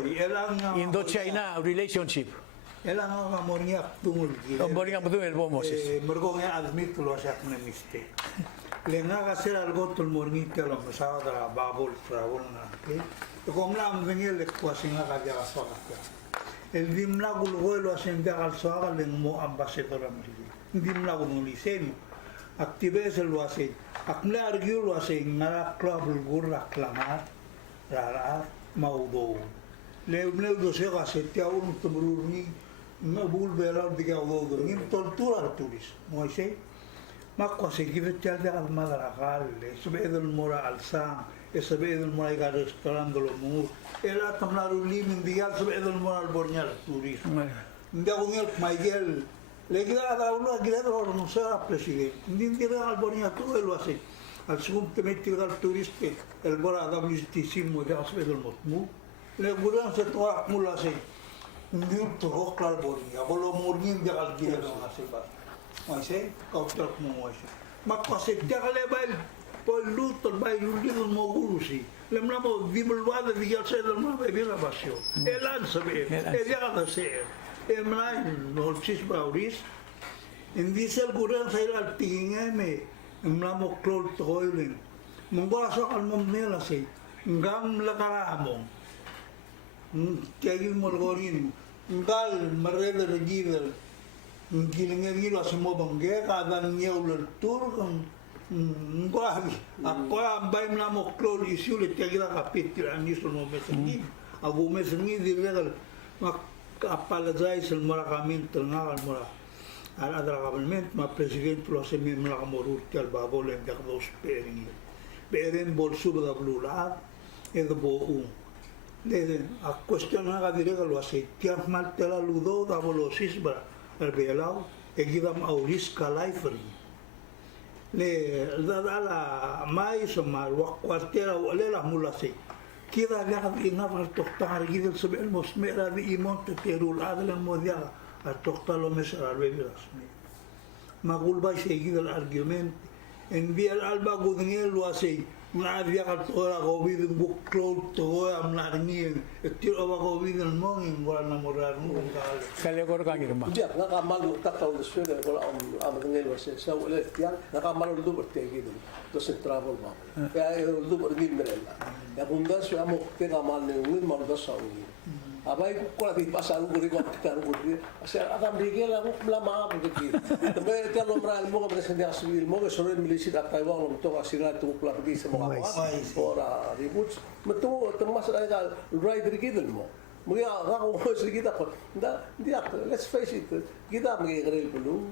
relationship إلا أنا مورنيا تمول مورنيا بدون البوموسيس مرقونا أدميت لو أشاكنا مستي لأنها كسر الغوت المورنيا تلو مسادرا بابل ترابلنا يقوم لا أمدنيا لكواسينا كجا صاحب الدملا قلقوا له أسندع الصاغ للمو أمباسدور أمريكي الدملا قلقوا لسينو أكتبس الواسي أكمل أرجو الواسي نرى كلاب الجورة كلامات رارات موضوع لو دوسيغا ستياون تمرورني نقول بيرال ديكا وضوء نيم تولتور أرتوريس موسى ما قاسي كيف تجد المدرسة قال سبعة المورا السام سبعة المورا يقعد رستوران دلمور إلا تمنارو لي من ديال سبعة المورا البورنيال توريس ندا قوميل مايجل لكن هذا أولو أجلاد هو المسار بريسيدنت ندين ديال البورنيال تو الواسي السكوب تمتي التوريست البورا WTC مودع سبعة المطمو لقولان ستوقع مولاسي ندير تروق البورنيال بلو مورنين ديال الجيل ناسيبا ماشي كوتر مواشي ما قصد تغلى بال بلوط البايلولين الموغوسي لما نبغى ديم الواد في جلسة ما بيبيلا باشيو إعلان سبيل إعلان سير إملاين نولشيس باوريس إن ديسل قرن سير التيجي مي إملا مكلول تقولين مبارا سوق الممنيلا سي نعم لكرامون كأي ملغورين قال مريض رجيل Giling-giling lah semua bangga, kadang nyeul tur kan, ngkahi. Aku ambai melamok klol isu letak kita kapit tirani semua mesengi. Aku mesengi dirgal mak apalajai selmara kami tengah almara. Ada kabilmen ma presiden tulah semi melakamurut tial babol yang tak bos pering. Pering bolsu pada belulat, itu bohong. Jadi, aku question nak dirgal wasi tiap mal telah ludo tak bolosis ber. البيلاو يجيهم أوريس كلايفري لا ما يسمى الوقتيرا ولا لا ملاسي كذا قاعد ينافر تختار جيد السبع المسمير هذه إيمان تتيرو العدل المذيع التختار مسر البيبي رسمي ما أقول باش يجيد الأرجيومنت إن بي الألبا قدنيا الواسي من عاد يقال تقول قوبيد بكرول تقول أمنعني كتير أبغى قوبيد المونين ولا نمرر مو كله كور كان يرمى dia nak amal tak tahu sesuai kalau am dengan wasi so le tiang nak amal lu bertegi tu terus travel ba ya lu bergil merela ya bunda su amo te amal ne un mal da sawi abai ko la pasal guri ko kita guri asa adam digel aku lama begitu tapi dia lomra mo ko presente asbil mo so re milisi da Taiwan lo to asira tu pula pergi semua ora ribut metu temas ada right digel mo mungkin aku mau sedikit apa? Dia let's face it, kita mengirim dulu,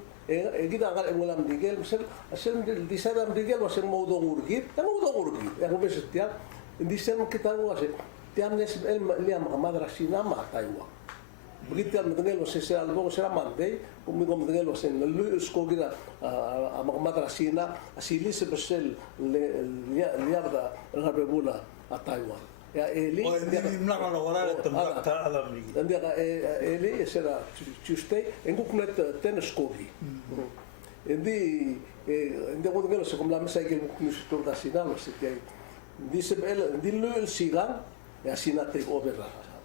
kita akan mengulang digel, misal di sana digel masih mau dong urgit, kan mau dong urgit, yang besar tiap, di sana kita masih tiap nes liam madrasina ma Taiwan, begitu kan matengel was se albo se mande kung matengel was en lu sko gira a madrasina asili se besel liabda rabula a Taiwan ya eli O hindi mlaka lograr ito mlaka alam ni. dan dia eli será Tuesday en kuknet tennis kogi hindi ko ngelo sa kumlam sa igil kung situr da sinalo si kay hindi se bel hindi lu el sigang ya sina take over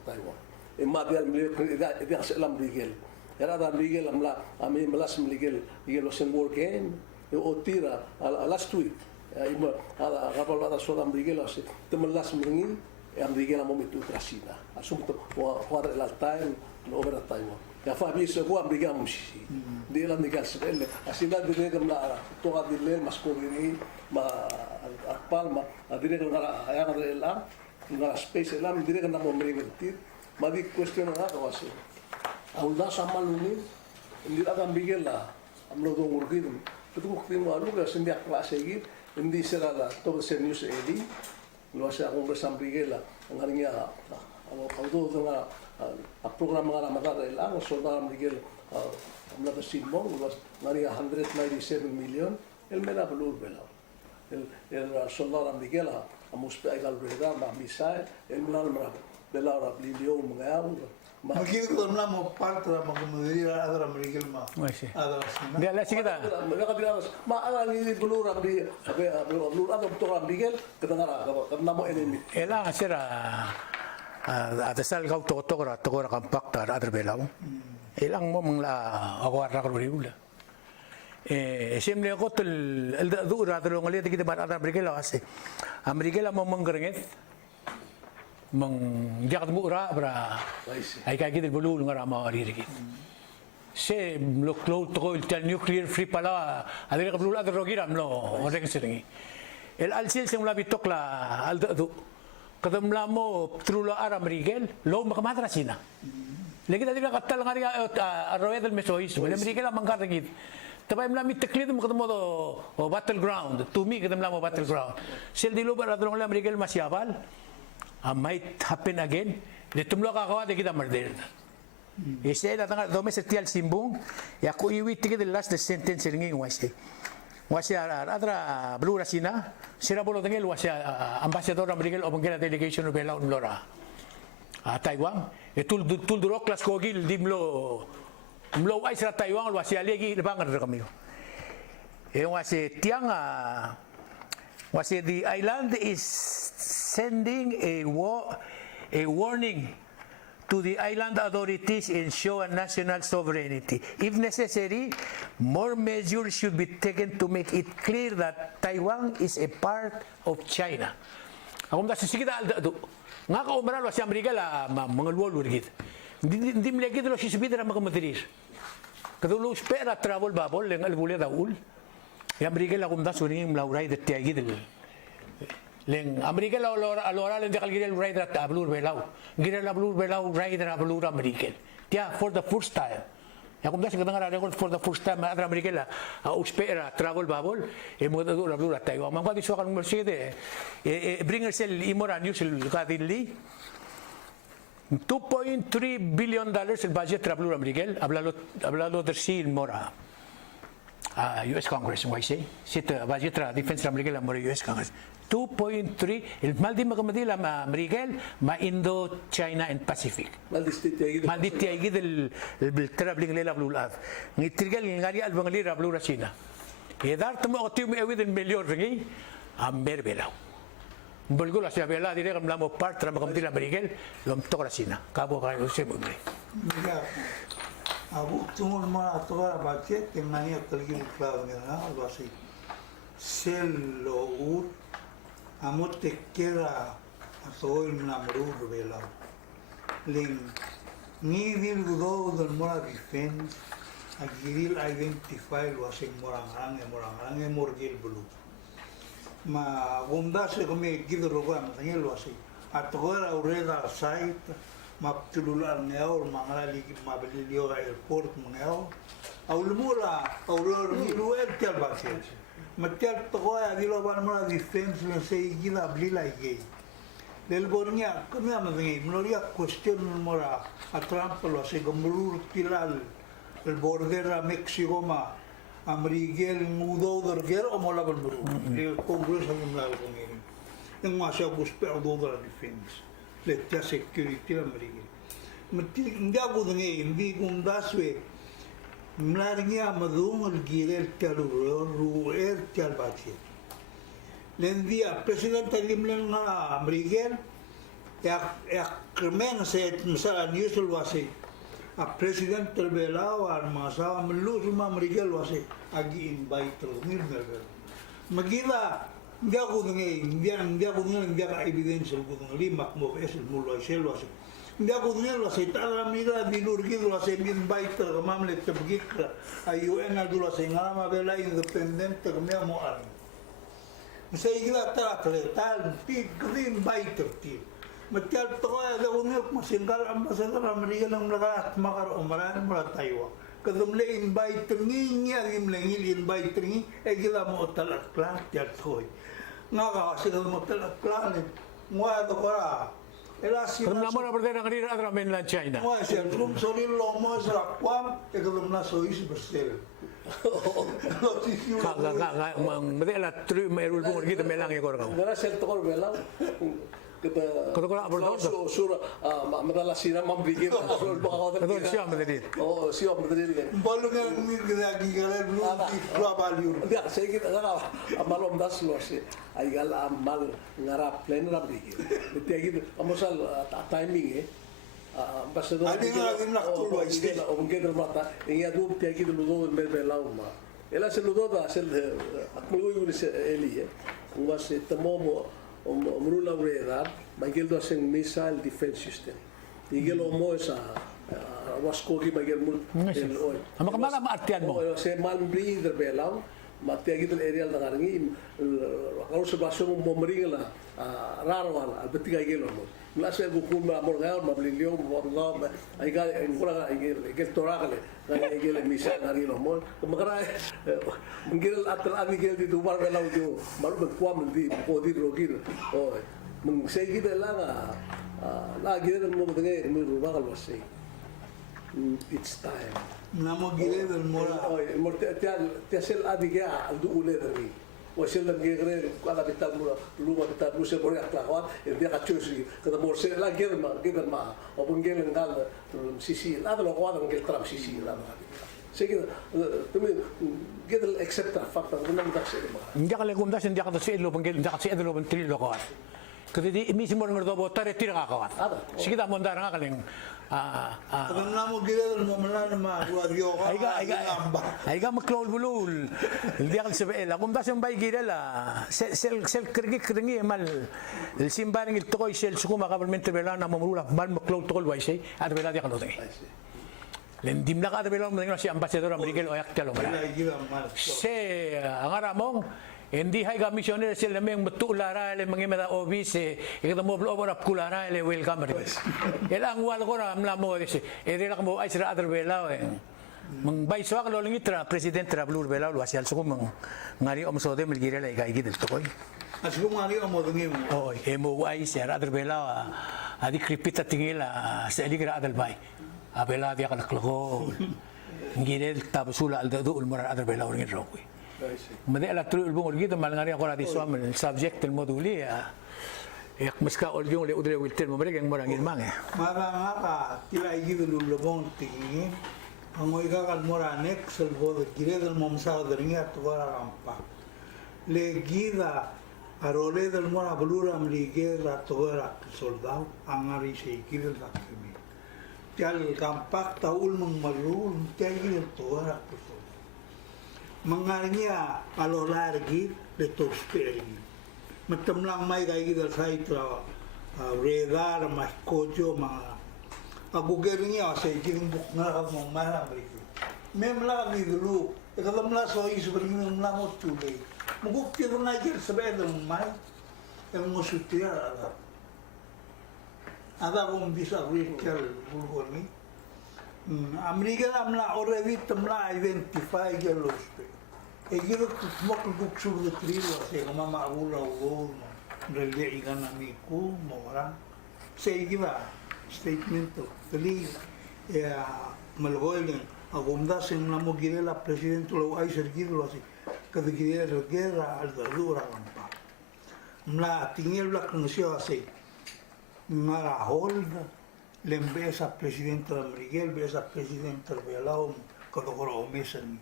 Taiwan e madial mli ida sa lam rigel era da rigel amla ami malas mligel igel sen worken e otira last week ima ala kapal da so da rigel as temelas mlingi am rigel am mitu trasina asumto wa la time no over Taiwan ya fa bi se ko am rigel mushi di la nigal se el asina de gamla to adile mas ko ni ma palma adire ngara ya ngara ngara space elam dire kana mo meringetir madi question nga kasi aula sama luni hindi agam bigela amlo do ngurgid tu muktin walu ga sindia klase gi hindi sera la to se news edi lo sa akong besam bigela ngarinya amo kaudo nga a programa nga mata elang so da bigel amla da simon was ngariya 197 million el mena blur bela el soldado bigela amos pegal reda ma misai el mena bela ra bilio mangao Magiging ko na mo parte na magmudira adra merigil ma. Masih. Adra sina. Dia lah sikit dah. mereka bilang ma ni blur ra bi blur ada to ra bigel ketengara karena mo enemy Ela sira atasal kau tokora kampak tar adar belau. Ilang mo mangla awar ra riula. Semle ko tul dura dro ngali kita bar adar berigela ase. Amerikela mo manggerenget. Jakat mura bra ay kay gid bulu nga ma ririgit se lo to el nuclear free pala adire ka bulu adro giram lo oreng siringi el alsil sing labi tokla al do kadam lamo trulo ara mrigel lo makamatra sina lagi tadi katal ngari arroyo del mesois wala mrigel mangkarigit tabay mlami teklid mo kadamo do battleground to me kadam lamo battleground sel dilo bara adro ngala mrigel masyabal might happen again. Litumlo kakawat kita murder. Isi ay datang dome setial simbong. Ya ko iwit tigit last the sentence ringing wasi. Wasi adra blue rasina. Sira bolo tengel wasi ambassador American obangela delegation bela unlora. Taiwan. Tul duro class kogil dimlo mlo ay sa Taiwan wasi alegi bangar kami. Wasi tiang wasi the island is sending a warning to the island authorities and show a national sovereignty. If necessary, more measures should be taken to make it clear that Taiwan is a part of China. Ako mda sisikita aldo. Nga ka umaral wasi Amerika la mga luwal git. Hindi mlegi lo sisibita na makamatiris. Kadulo spera travel bubble leng albulya daul. Ya Amerika la kumda suning mlauray de tiagi del. Leng Amerika la alora leng dekal girel right at ablur belau. Girel ablur belau right at ablur Amerika. Tia for the first time. Ya kumda sing kadang record for the first time at Amerika la uspera travel bubble e mo do ablur at Taiwan. Mangka diso kan mercede bringer sel imora news kadinli 2.3 billion dollars el budget travel Amerika. Hablado de sí mora. US Congress why say sit budget defense Amerika mora US Congress 2.3 el mal di makamadi la Amerika ma Indo China and Pacific malditi ay del traveling lela blulad ni trigal ngari al bangali rablu China edar tamo otim e within million ringi amber belaw bulgula sia bela dire kam lamo part tra makamadi la Amerika lom tokra China kabo kayo se bugri Mira, abu tungol ma atora budget que mania talgil claro ngana algo así. Sel lo ur amot te queda a todo el namrur vela. Ling ni dil do del mora defense a giril identify lo así morangang e morgil blue. Ma bondase come gido rogan tangel lo así. A todo la ureda site maptulular neo mangali mabilio airport neo aulmula aulor niluel talbasi matel toya dilo ban mala defense le sei gila blila ige Del bornya kami amangi meloria question mora a Trump lo se gomrur tilal el bordera Mexico ma Amerigel mudo derger o mola berburu. El Congreso mula kongin. Yang masih guspe do der defense. Letya security Amerigel. Mati nda ko dengi indi kundaswe mlarnya madung el girel talu ruer talbachi. Lendia presidente limlen na Amerigel ya kremen se misal nyusul wasi a president terbelao al masa melus ma Amerigel wasi agi invite mirner magila ndia ko ndia ko evidence ko lima mo es mulo sel wasi ndia ko wasi tara mira bilurgi wasi invite mamle tabgik ayu ena dula singama bela independente kami mo ar Saya kira tal ti green biter ti. Macam tu ada unik masingkal ambasador Amerika yang melakat makar umaran mula Taiwan. Kadang le invite ngi yang le invite ngi egila mo talak klan tiap toy. Naga sila mo talak klan ngwa to kora. Elasi. Kadang lama na berdera kanina atra mainland China. Ngwa siya rum soli lomo sa kwam kadang na sois bersel. Mesti lah tru merul bungur kita melang ya korang. Gara sel tokol belang kita Kau korang apa betul? Surah madala sira mambrigil surah bakaw Betul siapa mesti? Oh siapa madali kan. Balu nga lagi galer belum di Flabaliur. Dia saya kita ngara amalom das lo sih. Aigal amal ngara plan mambrigil. Dia gitu amusal timing Ambassador Adi nga lagi naktulo ay stil. mungkin mata ini adu tiagi dulu bebelau ma ela se ludo da se akmulu yuri se eli ngwa se tamomo mrula redar bagel do sen missile defense system igel mo sa wasko gi bagel mul el oy Ama kamala maartian mo. se mal breather belau matiagi del aerial da ngarangi kalau sebasyo mo meringa la rarwala albetiga igel mo Mlasel bukul ma morgal ma blindio morgal ay gal en kula ay gel toragale ay gel misa ngari no mo magara ngel atla ani gel di dubar belaw jo maru be kwam di podi rogir o mung sei gida la gel mo de mi rubagal wasay it's time Namo gile del mora. oy morte te sel adiga du ule dari wasel dan gere ala betal luma betal musa bori aklawat dia kacusi kada morse la germa o bungel ngal sisi la lo kwada ngel trap sisi la Sige, tumi gedel accept fakta nang dakse ma. Hindi ka legum das hindi ka sa ilo bangil hindi ka sa ilo bang trilo ko. Kasi di mismo ng do tare tira ka kawat. Sige da mondar nga kaling Kadang namo gile del mo malana ma ruadio ka. ay ga maklol bulul. Hindi ka sa ila kum das yung bay gila la. Sel krigi mal el simbaring il tokoy sel sukuma kabelmente belana mamrula mal maklol tokol way say at beladi ka lote. Lendim na kada belong mga si Ambassador Amerikel oyak talo mala. Se angaramong hindi hay ga missioner sila meng matulara le mga mata office ikata mo over up kulara le welcome res. Elang wal ko na amla mo ese. Ere la mo ay sira other belao Mang bay swak lo lingitra president trablur belao wasial suko mang ngari om sode milgire la igay gidel tokoy. Asgo ngari om modungim. Oy emo ay sira other belao adi kripita tingila sa ligra adal bay. Abela dia kana kloko. Ngire tabsula al dadu ul mara adar bela ngin rokwi. Made ala tru ul bungol gitu mal ngari ako rati swam subject el moduli yak maska ol yung le udre wilter mo mereng morangin mange. Mara ngaka tila gitu lulubong tingi. Angoy ka kal mora next el bod gire del momsa dringa tuara rampa. Le gida arole del mora blura mligera tuara soldado angari se gire la Tial kampak taul mengmarul tiagil tuara puso. Mengarnya kalau lagi betul pergi. Macam lang mai kaya kita saya tra redar mas kojo ma. Aku gernya saya jeng buk ngarap mengmarah begitu. Memang lagi dulu. Kalau melah soi sebenarnya melah mau cuci. Mungkin kita ngajar sebenarnya mai yang musuhnya ada. Ada kong bisa retail bulgoni. Amerika namla already tamla identify gelos. Egiro kusmok luksur de trigo se kama maula ugo. Rele ikan amiku mo orang. Saya kira statement to kali ya malgoy agumda sin namo gire la presidente lo ay sergido así. Kada gire la guerra al dura rampa. Mla tingel la conoció así. Mara holda lembesa presidente Miguel besa presidente Belao kada goro mesan.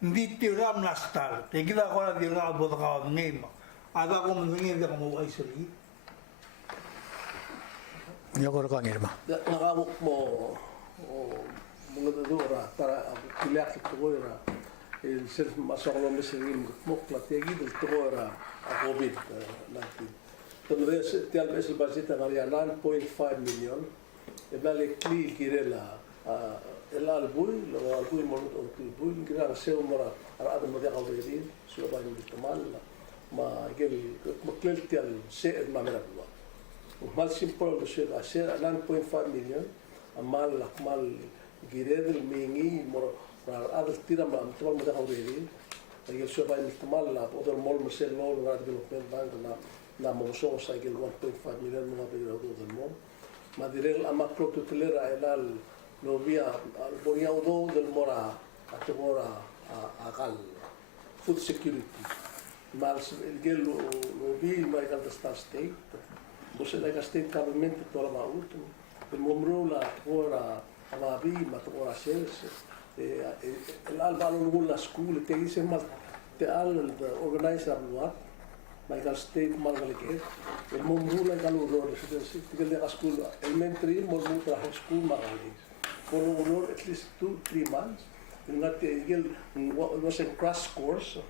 Hindi tiram na star. Tigida ko na dira boda ka ngema. Ada ko mengingin dia kamu ay sergi. Yo ko ka ngirma. Nakamuk mo mga dadura para pilak ito ko era el ser masok lo meserim mo plategi del toro a COVID-19. También tial es el budget ngaria 9.5 million. Ebale kli kirela el albui lo albui mo o albui kira seu mora ara mo dia kawri so ba ni tamal ma gel mo klel tial se ma mera bua. Mal simple lo se hacer 9.5 million amal akmal gired el mingi mor ada tira ma tamal mo dia kawri gel so ba ni tamal la other mol mo se no lo development bank na mo so sa gel 1.5 million mo ba do del mo ma direl ama prototelera elal no via ponía uno del mora a mora a gal food security mal el gel lo vi ma gal da state você da state government toda ma ut el momro la ora a vi ma ora sales el alba lo la school te dice mal te al organizer what ma gal state mal gal ke el momro la gal ro te de la school elementary momro tra school ma gal for at least 2-3 months. Not was a crash course.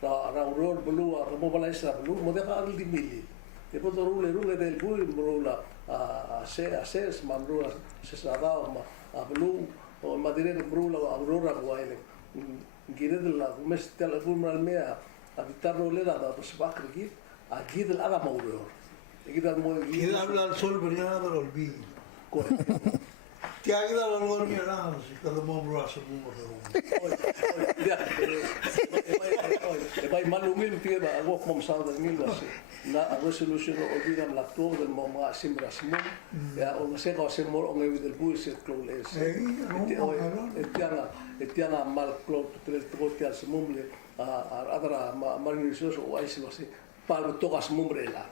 Around Blue, mobilize Blue, Modeka di Mili. E poi rule del Bui, Brula, a Ses, Mambrula, Sesada, a Blue, o Madrid Brula, Aurora, Guaile. Gire la Mestel Almea, a Vitarro Leda, da Spacri, a Gid al Alamoro. E Gid al Moy. Gid al sol brillado olví. Ti ayuda a los niños, cada momento hace un vai malumil tiba agok mom sa da mil was na a resolution o vida la to del mom simbra simon ya o se ko se mor o ngai del bus se cloles etiana mal clot tres trotial simon le a adra marinisos o ai se was pa to gas mumbrela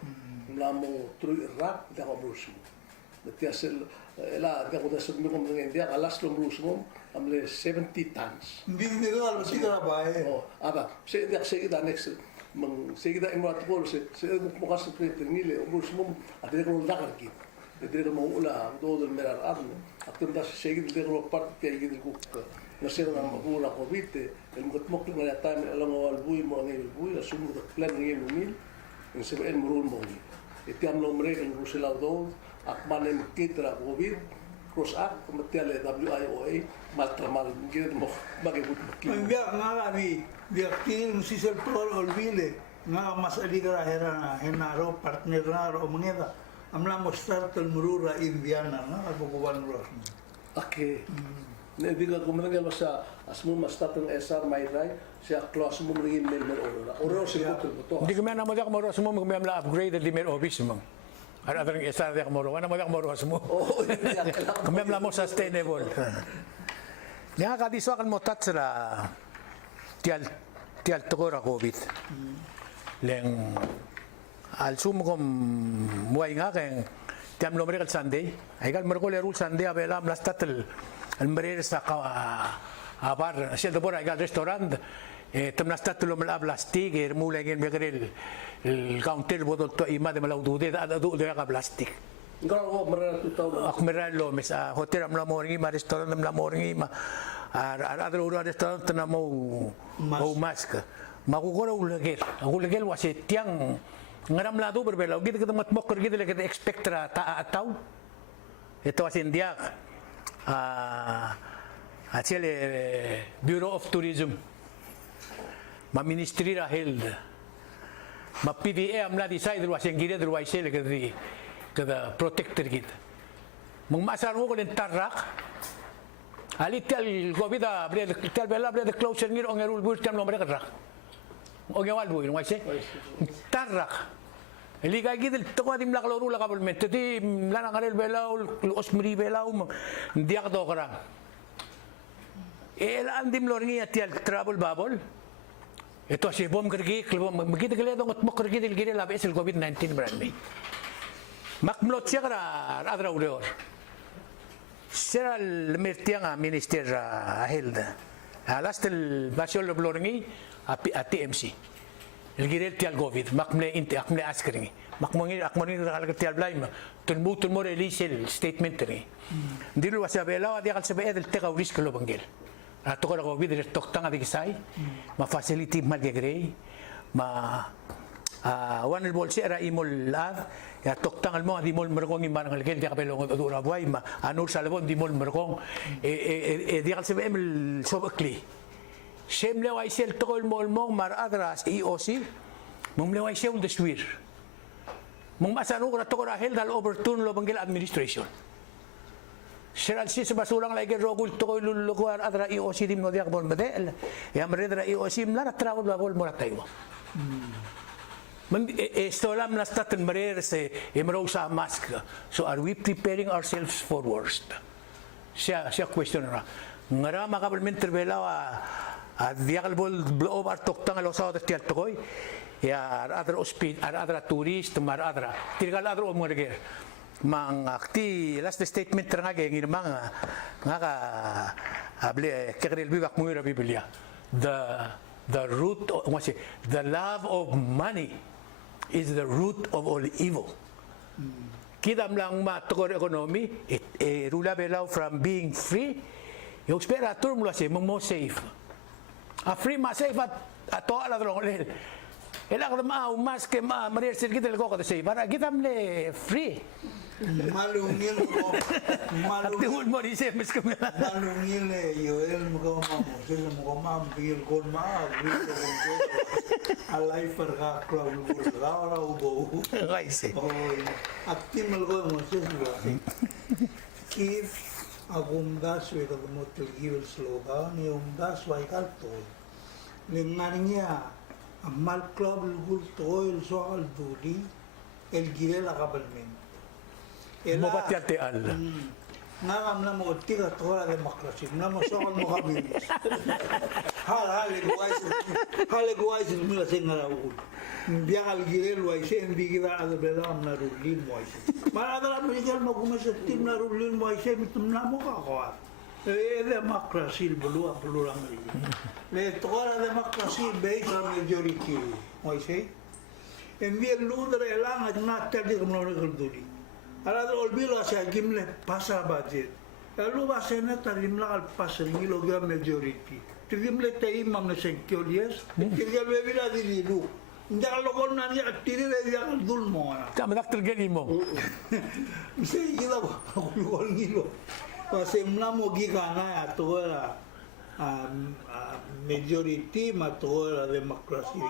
la mo tru rap da brusu etiasel la da ko da se mi kom ngai dia alas lo brusu amle 70 tons. Hindi na masida ba Oh, aba, seguida next seguida en rat por se mo kas nile umur sumum adre ko dakar ki adre mo ula do del merar arno atem da seguida de ko parte que gid ko no se na mo la covid el mo mo que na time la mo al bui mo ngi bui la sumu de plan ngi mil en se en murul mo e ti am nombre en rusela do akman en kitra covid cross up como te le WIOA mal tramal gid mo bagi but Enggak nga di aktif si Sir Paul olvile nga mas aligra era henaro partner na ro mangeda amla mo start el murura indiana na abubuan ro. Okay. Ne diga como nga masa asmo mastatan SR may rai siya class mo rin mail oro si buto. Hindi ko man mo dak mo ro sumo mo la upgrade di mer office mo. Ara adang isa dak mo ro ana mo dak mo ro sumo. Oh, Kami la mo sustainable. Nga kadiswa kan mo tatsra tial tokora COVID. Leng al sumo kom muay nga ken tiam lo mereka Sunday. Ay gal merko le rule Sunday abela mlastatel al merer sa a bar siendo por ahí gal restaurant temnastatel lo mel plastic mula ngin begrel el counter bodol to ima de malaudude ada du de plastic. Ngaro merer tutaw. Akmeral lo mes a hotel am la morning ma restaurant am la morning ma ada uro restaurant na mo mask. Makukura ulegel wasi tiang ngaram la do berbela gitu kita mat mokor gitu kita expectra ta atau itu wasi India acele Bureau of Tourism ma Ministry ra held ma PDA am la decide wasi ngire do wasi le kada protector kita mong masaro ko den tarak ali tel covid tel bela bre closure ngir ongerul bur tam nombre kadrak o gewal buin wasi tarak Eli kay gidil to adim la kaloro la government ti la ngarel belaw los mri belaw dia ka to kara. El andim lorngi atial travel bubble. Ito si bom kergi klebom magita kale dong at mok kergi dilgiri la bes el COVID-19 brand. Makmlot siya kara adra uleor. Sera el mertianga minister Hilda. Last el basyo lo blorngi a TMC. El girel tial COVID makmle inti akmle askringi. Makmongi nakalaga tial blaim. Tulmo release el statement ringi. Dilu wasa belaw adi kal sabe edel teka uris kalo banggel. Ato ko na COVID el toktanga di kisay. Ma facility malgegrey. Ma wan el bolsi era imol ad. Ya toktangal mo di mol merkong imang algel di kapelong odura buhay ma anur sa labon di mol merkong di kal sabe emel sobakli. Shem leway sel tokol mol mong mar adras EOC mong leway sel the swir mong masano ko na tokol ahel dal overturn lo banggel administration seral si sa basulang lagi rogul tokol lulukuan adra EOC dim no diak bon bedel ya meredra EOC mla travel babol mo tayo Stolam na staten marer se emro sa mask. So are we preparing ourselves for worst? Siya question na. Ngara makabal minterbela a diakal bol blow bar toktang lo sa de tial tokoy. Ya other hospital, other tourist, mar other. Tirgal other o morger. Mang akti last statement nga kay ngirmang nga ka able kegrel bibak mo ira biblia. The root of the love of money is the root of all evil. Kidam lang matokor economy, rula belaw from being free. Yung spera term lo si mo safe. A free ma safe at to ala drong lel. Elak ma mas ke ma marir sir kita ko ka safe. Para kitam le free. Malungil mo. Malungil mo di se mes kami. Malungil yo el mo ko mamo. Sila mo ko mam bigil ko ma. Alay farga club ora ubo. Ay se. Aktimal ko mo sila. If agumdas we ko mo tilgil slogan ni umdas way kalto. Lingarinya amal club gul toil so al dudi el gire la kabalmen. Mo patial te al. Ngam na mo tira tola demokrasi. Na mo so mo kami. Hale guais mila sengara u. Biakal gire lo ai sen bigira ada belam na rulin mo ai. Mara ada mo digal mo kuma sa tim na rulin mo ai sen mitum na mo ka ko. Demokrasi belua peluang ni. Le tola demokrasi based on majority. Mo ai sei. Envia luder elang na tadi kemno duli. Alat olbilo sa gimle pasa budget. Lalu basena tarimla al pasar kilogram majority. Tigimle tay mam na senkyo yes. Tigimle bebila di lu. Nda lo kon na ya tiri le ya dul mo na. Ka madak tergeli mo. Bisa gila ko kol ngilo. Kasi mna mo gigana ya to la majority matola demokrasi.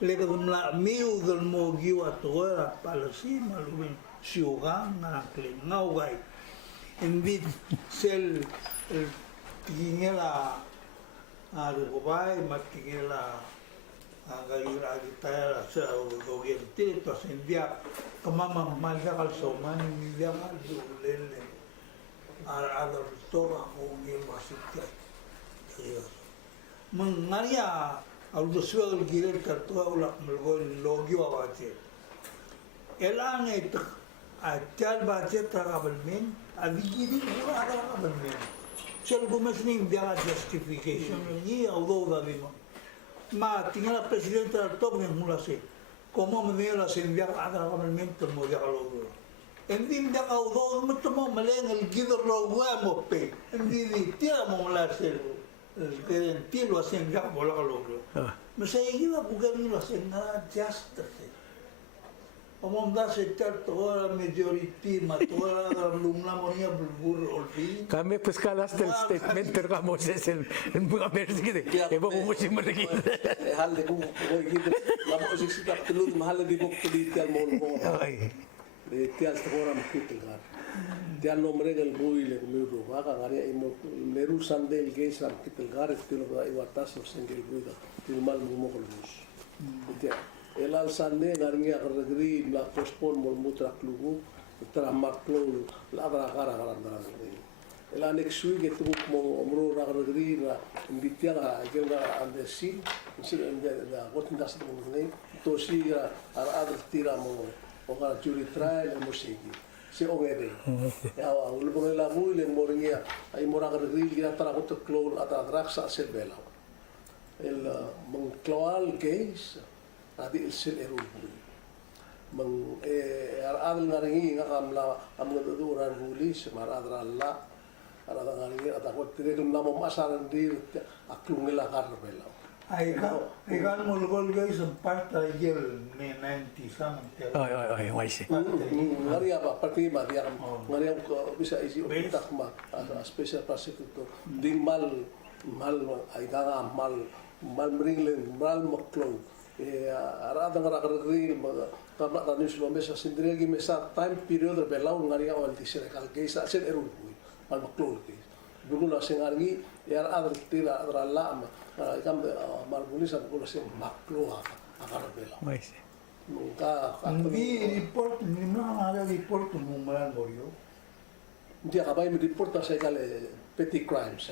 Le ko mla miu del mo giwa to la palasi malumin. Siugang na kling ngaway hindi sel tingela arubay matingela agayura gitara sa gobierno to sendia kamama malga kalsoman india malulele ador to ako university mangaria al doswel girer kartua ulak melgol logio awache elang itu Atal budget government, abigidi ura government. Sel gumas ni dia justification ni although dabi mo. Ma tingala presidente al top ni mula se. Como me veo la enviar a government mo dia kalo. Endi dia although mo tomo maleng el gider lo mo pe. Endi tira mo la se. Que tilo asen ya mo la kalo. Me se iba bukan ni lo asen na justice. Omong da se toda la majority toda la alumna monia bulbul olvi. Kami peskalas del statement terkamos es el mga mersi kide. Ebo mo si mergi. Hal de ko gid la mo si sita tulud mahal di bok di tial mo ko. Ay. De tial tora mo kitel gar. Tial nombre del buil le mi ro va ka garia imo meru sandel ge sam kitel gar estilo da iwatas no sengel buida. Til mal mo ko lus. El alzane ngaringi agaragri la postpone mol mutra klugu tra maklo la agara ndarangri. El next week itu mo omro agaragri la mbitiara gelga andesi da gotin das ngai tosi ada tira mo oga jury trial mo segi. Se ongere. Ya ulungo la muli moringia ay mora agaragri kita tra goto klo ata draksa selbela. El mengkloal case adi isil erubui mang adal ngaringi ngakam la am ngaduran hulis mar adralla ada ngaringi ada ko tirem namo masaran dir aklungela karbela Aigan mulgol guys part gel me 90 something. Ay, waisi. Ngari apa parti ma dia ngari ko bisa isi otak ma special prosecutor ding mal ay gaga mal mringlen mal maklo arada ngarakri tabla tani sulo mesa sindria gi mesa time period belau ngaria wal disere kal geisa sen eru mal maklo ki dulu la sengargi ya adar tira adra la kam mal bulisa ko sen maklo akar belau Waisi. nunca Ni report ni ada report numeral morio. dia kabai mi report sa kale petty crimes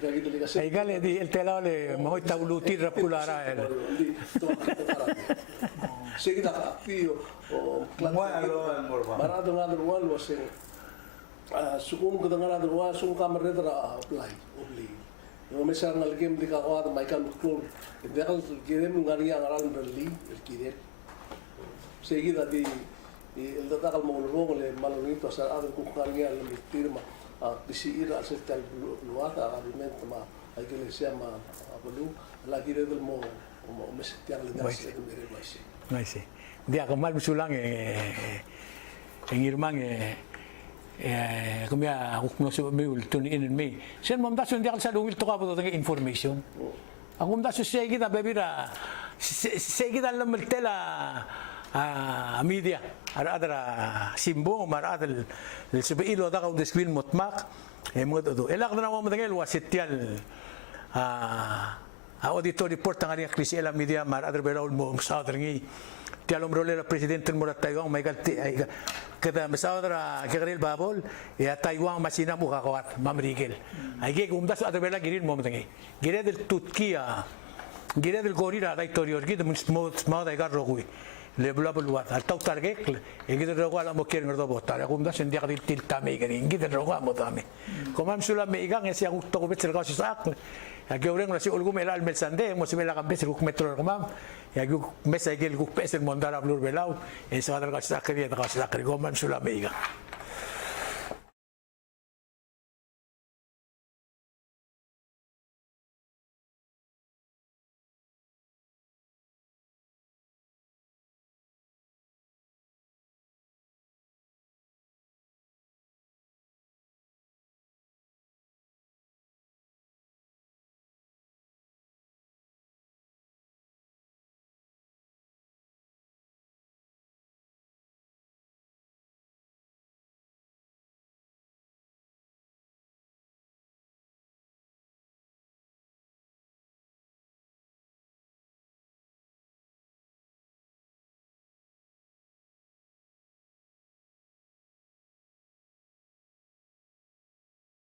gagi deliga Ay gale di el telao le moy taulutir rapulara el. Seguida pio o marado ngado wal was sukum ko ngado wal sum kamre dra apply obli yo mesar ngal game di ka wad Michael McClure dekal girem ngaria ngaral berli el kide seguida di el dakal mo lo le malonito sa ado ku ngaria le mitirma bisi ira sa tal luata argument ma ay que le sea ma abulu la kide del mo mesetiar le das le mere baisi. Waisi. Dia kemal musulang ngirmang kumya hukmo so miul tun in me. Sen mamdasun dia sa dungil to ka bo information. Ako mamdasun siya kita bebira siya kita lamtela media adra simbo maradel sebeilo da ka deskwil motmak mo do elak na mo dangel wasitial auditor report tangari krisi media maradel beraul mo sa dringi tialom role la presidente mo Taiwan may kalti kada masadra kagril babol ya Taiwan masina mo kakawat mamrigel ay ge gumdas adra bela girin mo dangi gire del tutkia gire del gorira da itorio gide mo da garrogui le bla bla al tau target e gide rogo ala mo kier ngordo botar gumdas en dia til tame gire gide rogo mo tame komam sula me igang esi agutto ko betser ka sak ya ge oreng la si ulgum el al melsande mo se mela kambes ku metro komam ya gu mesa gel gu pesen mondara blur belau e sa dar ka sak komam sula me igang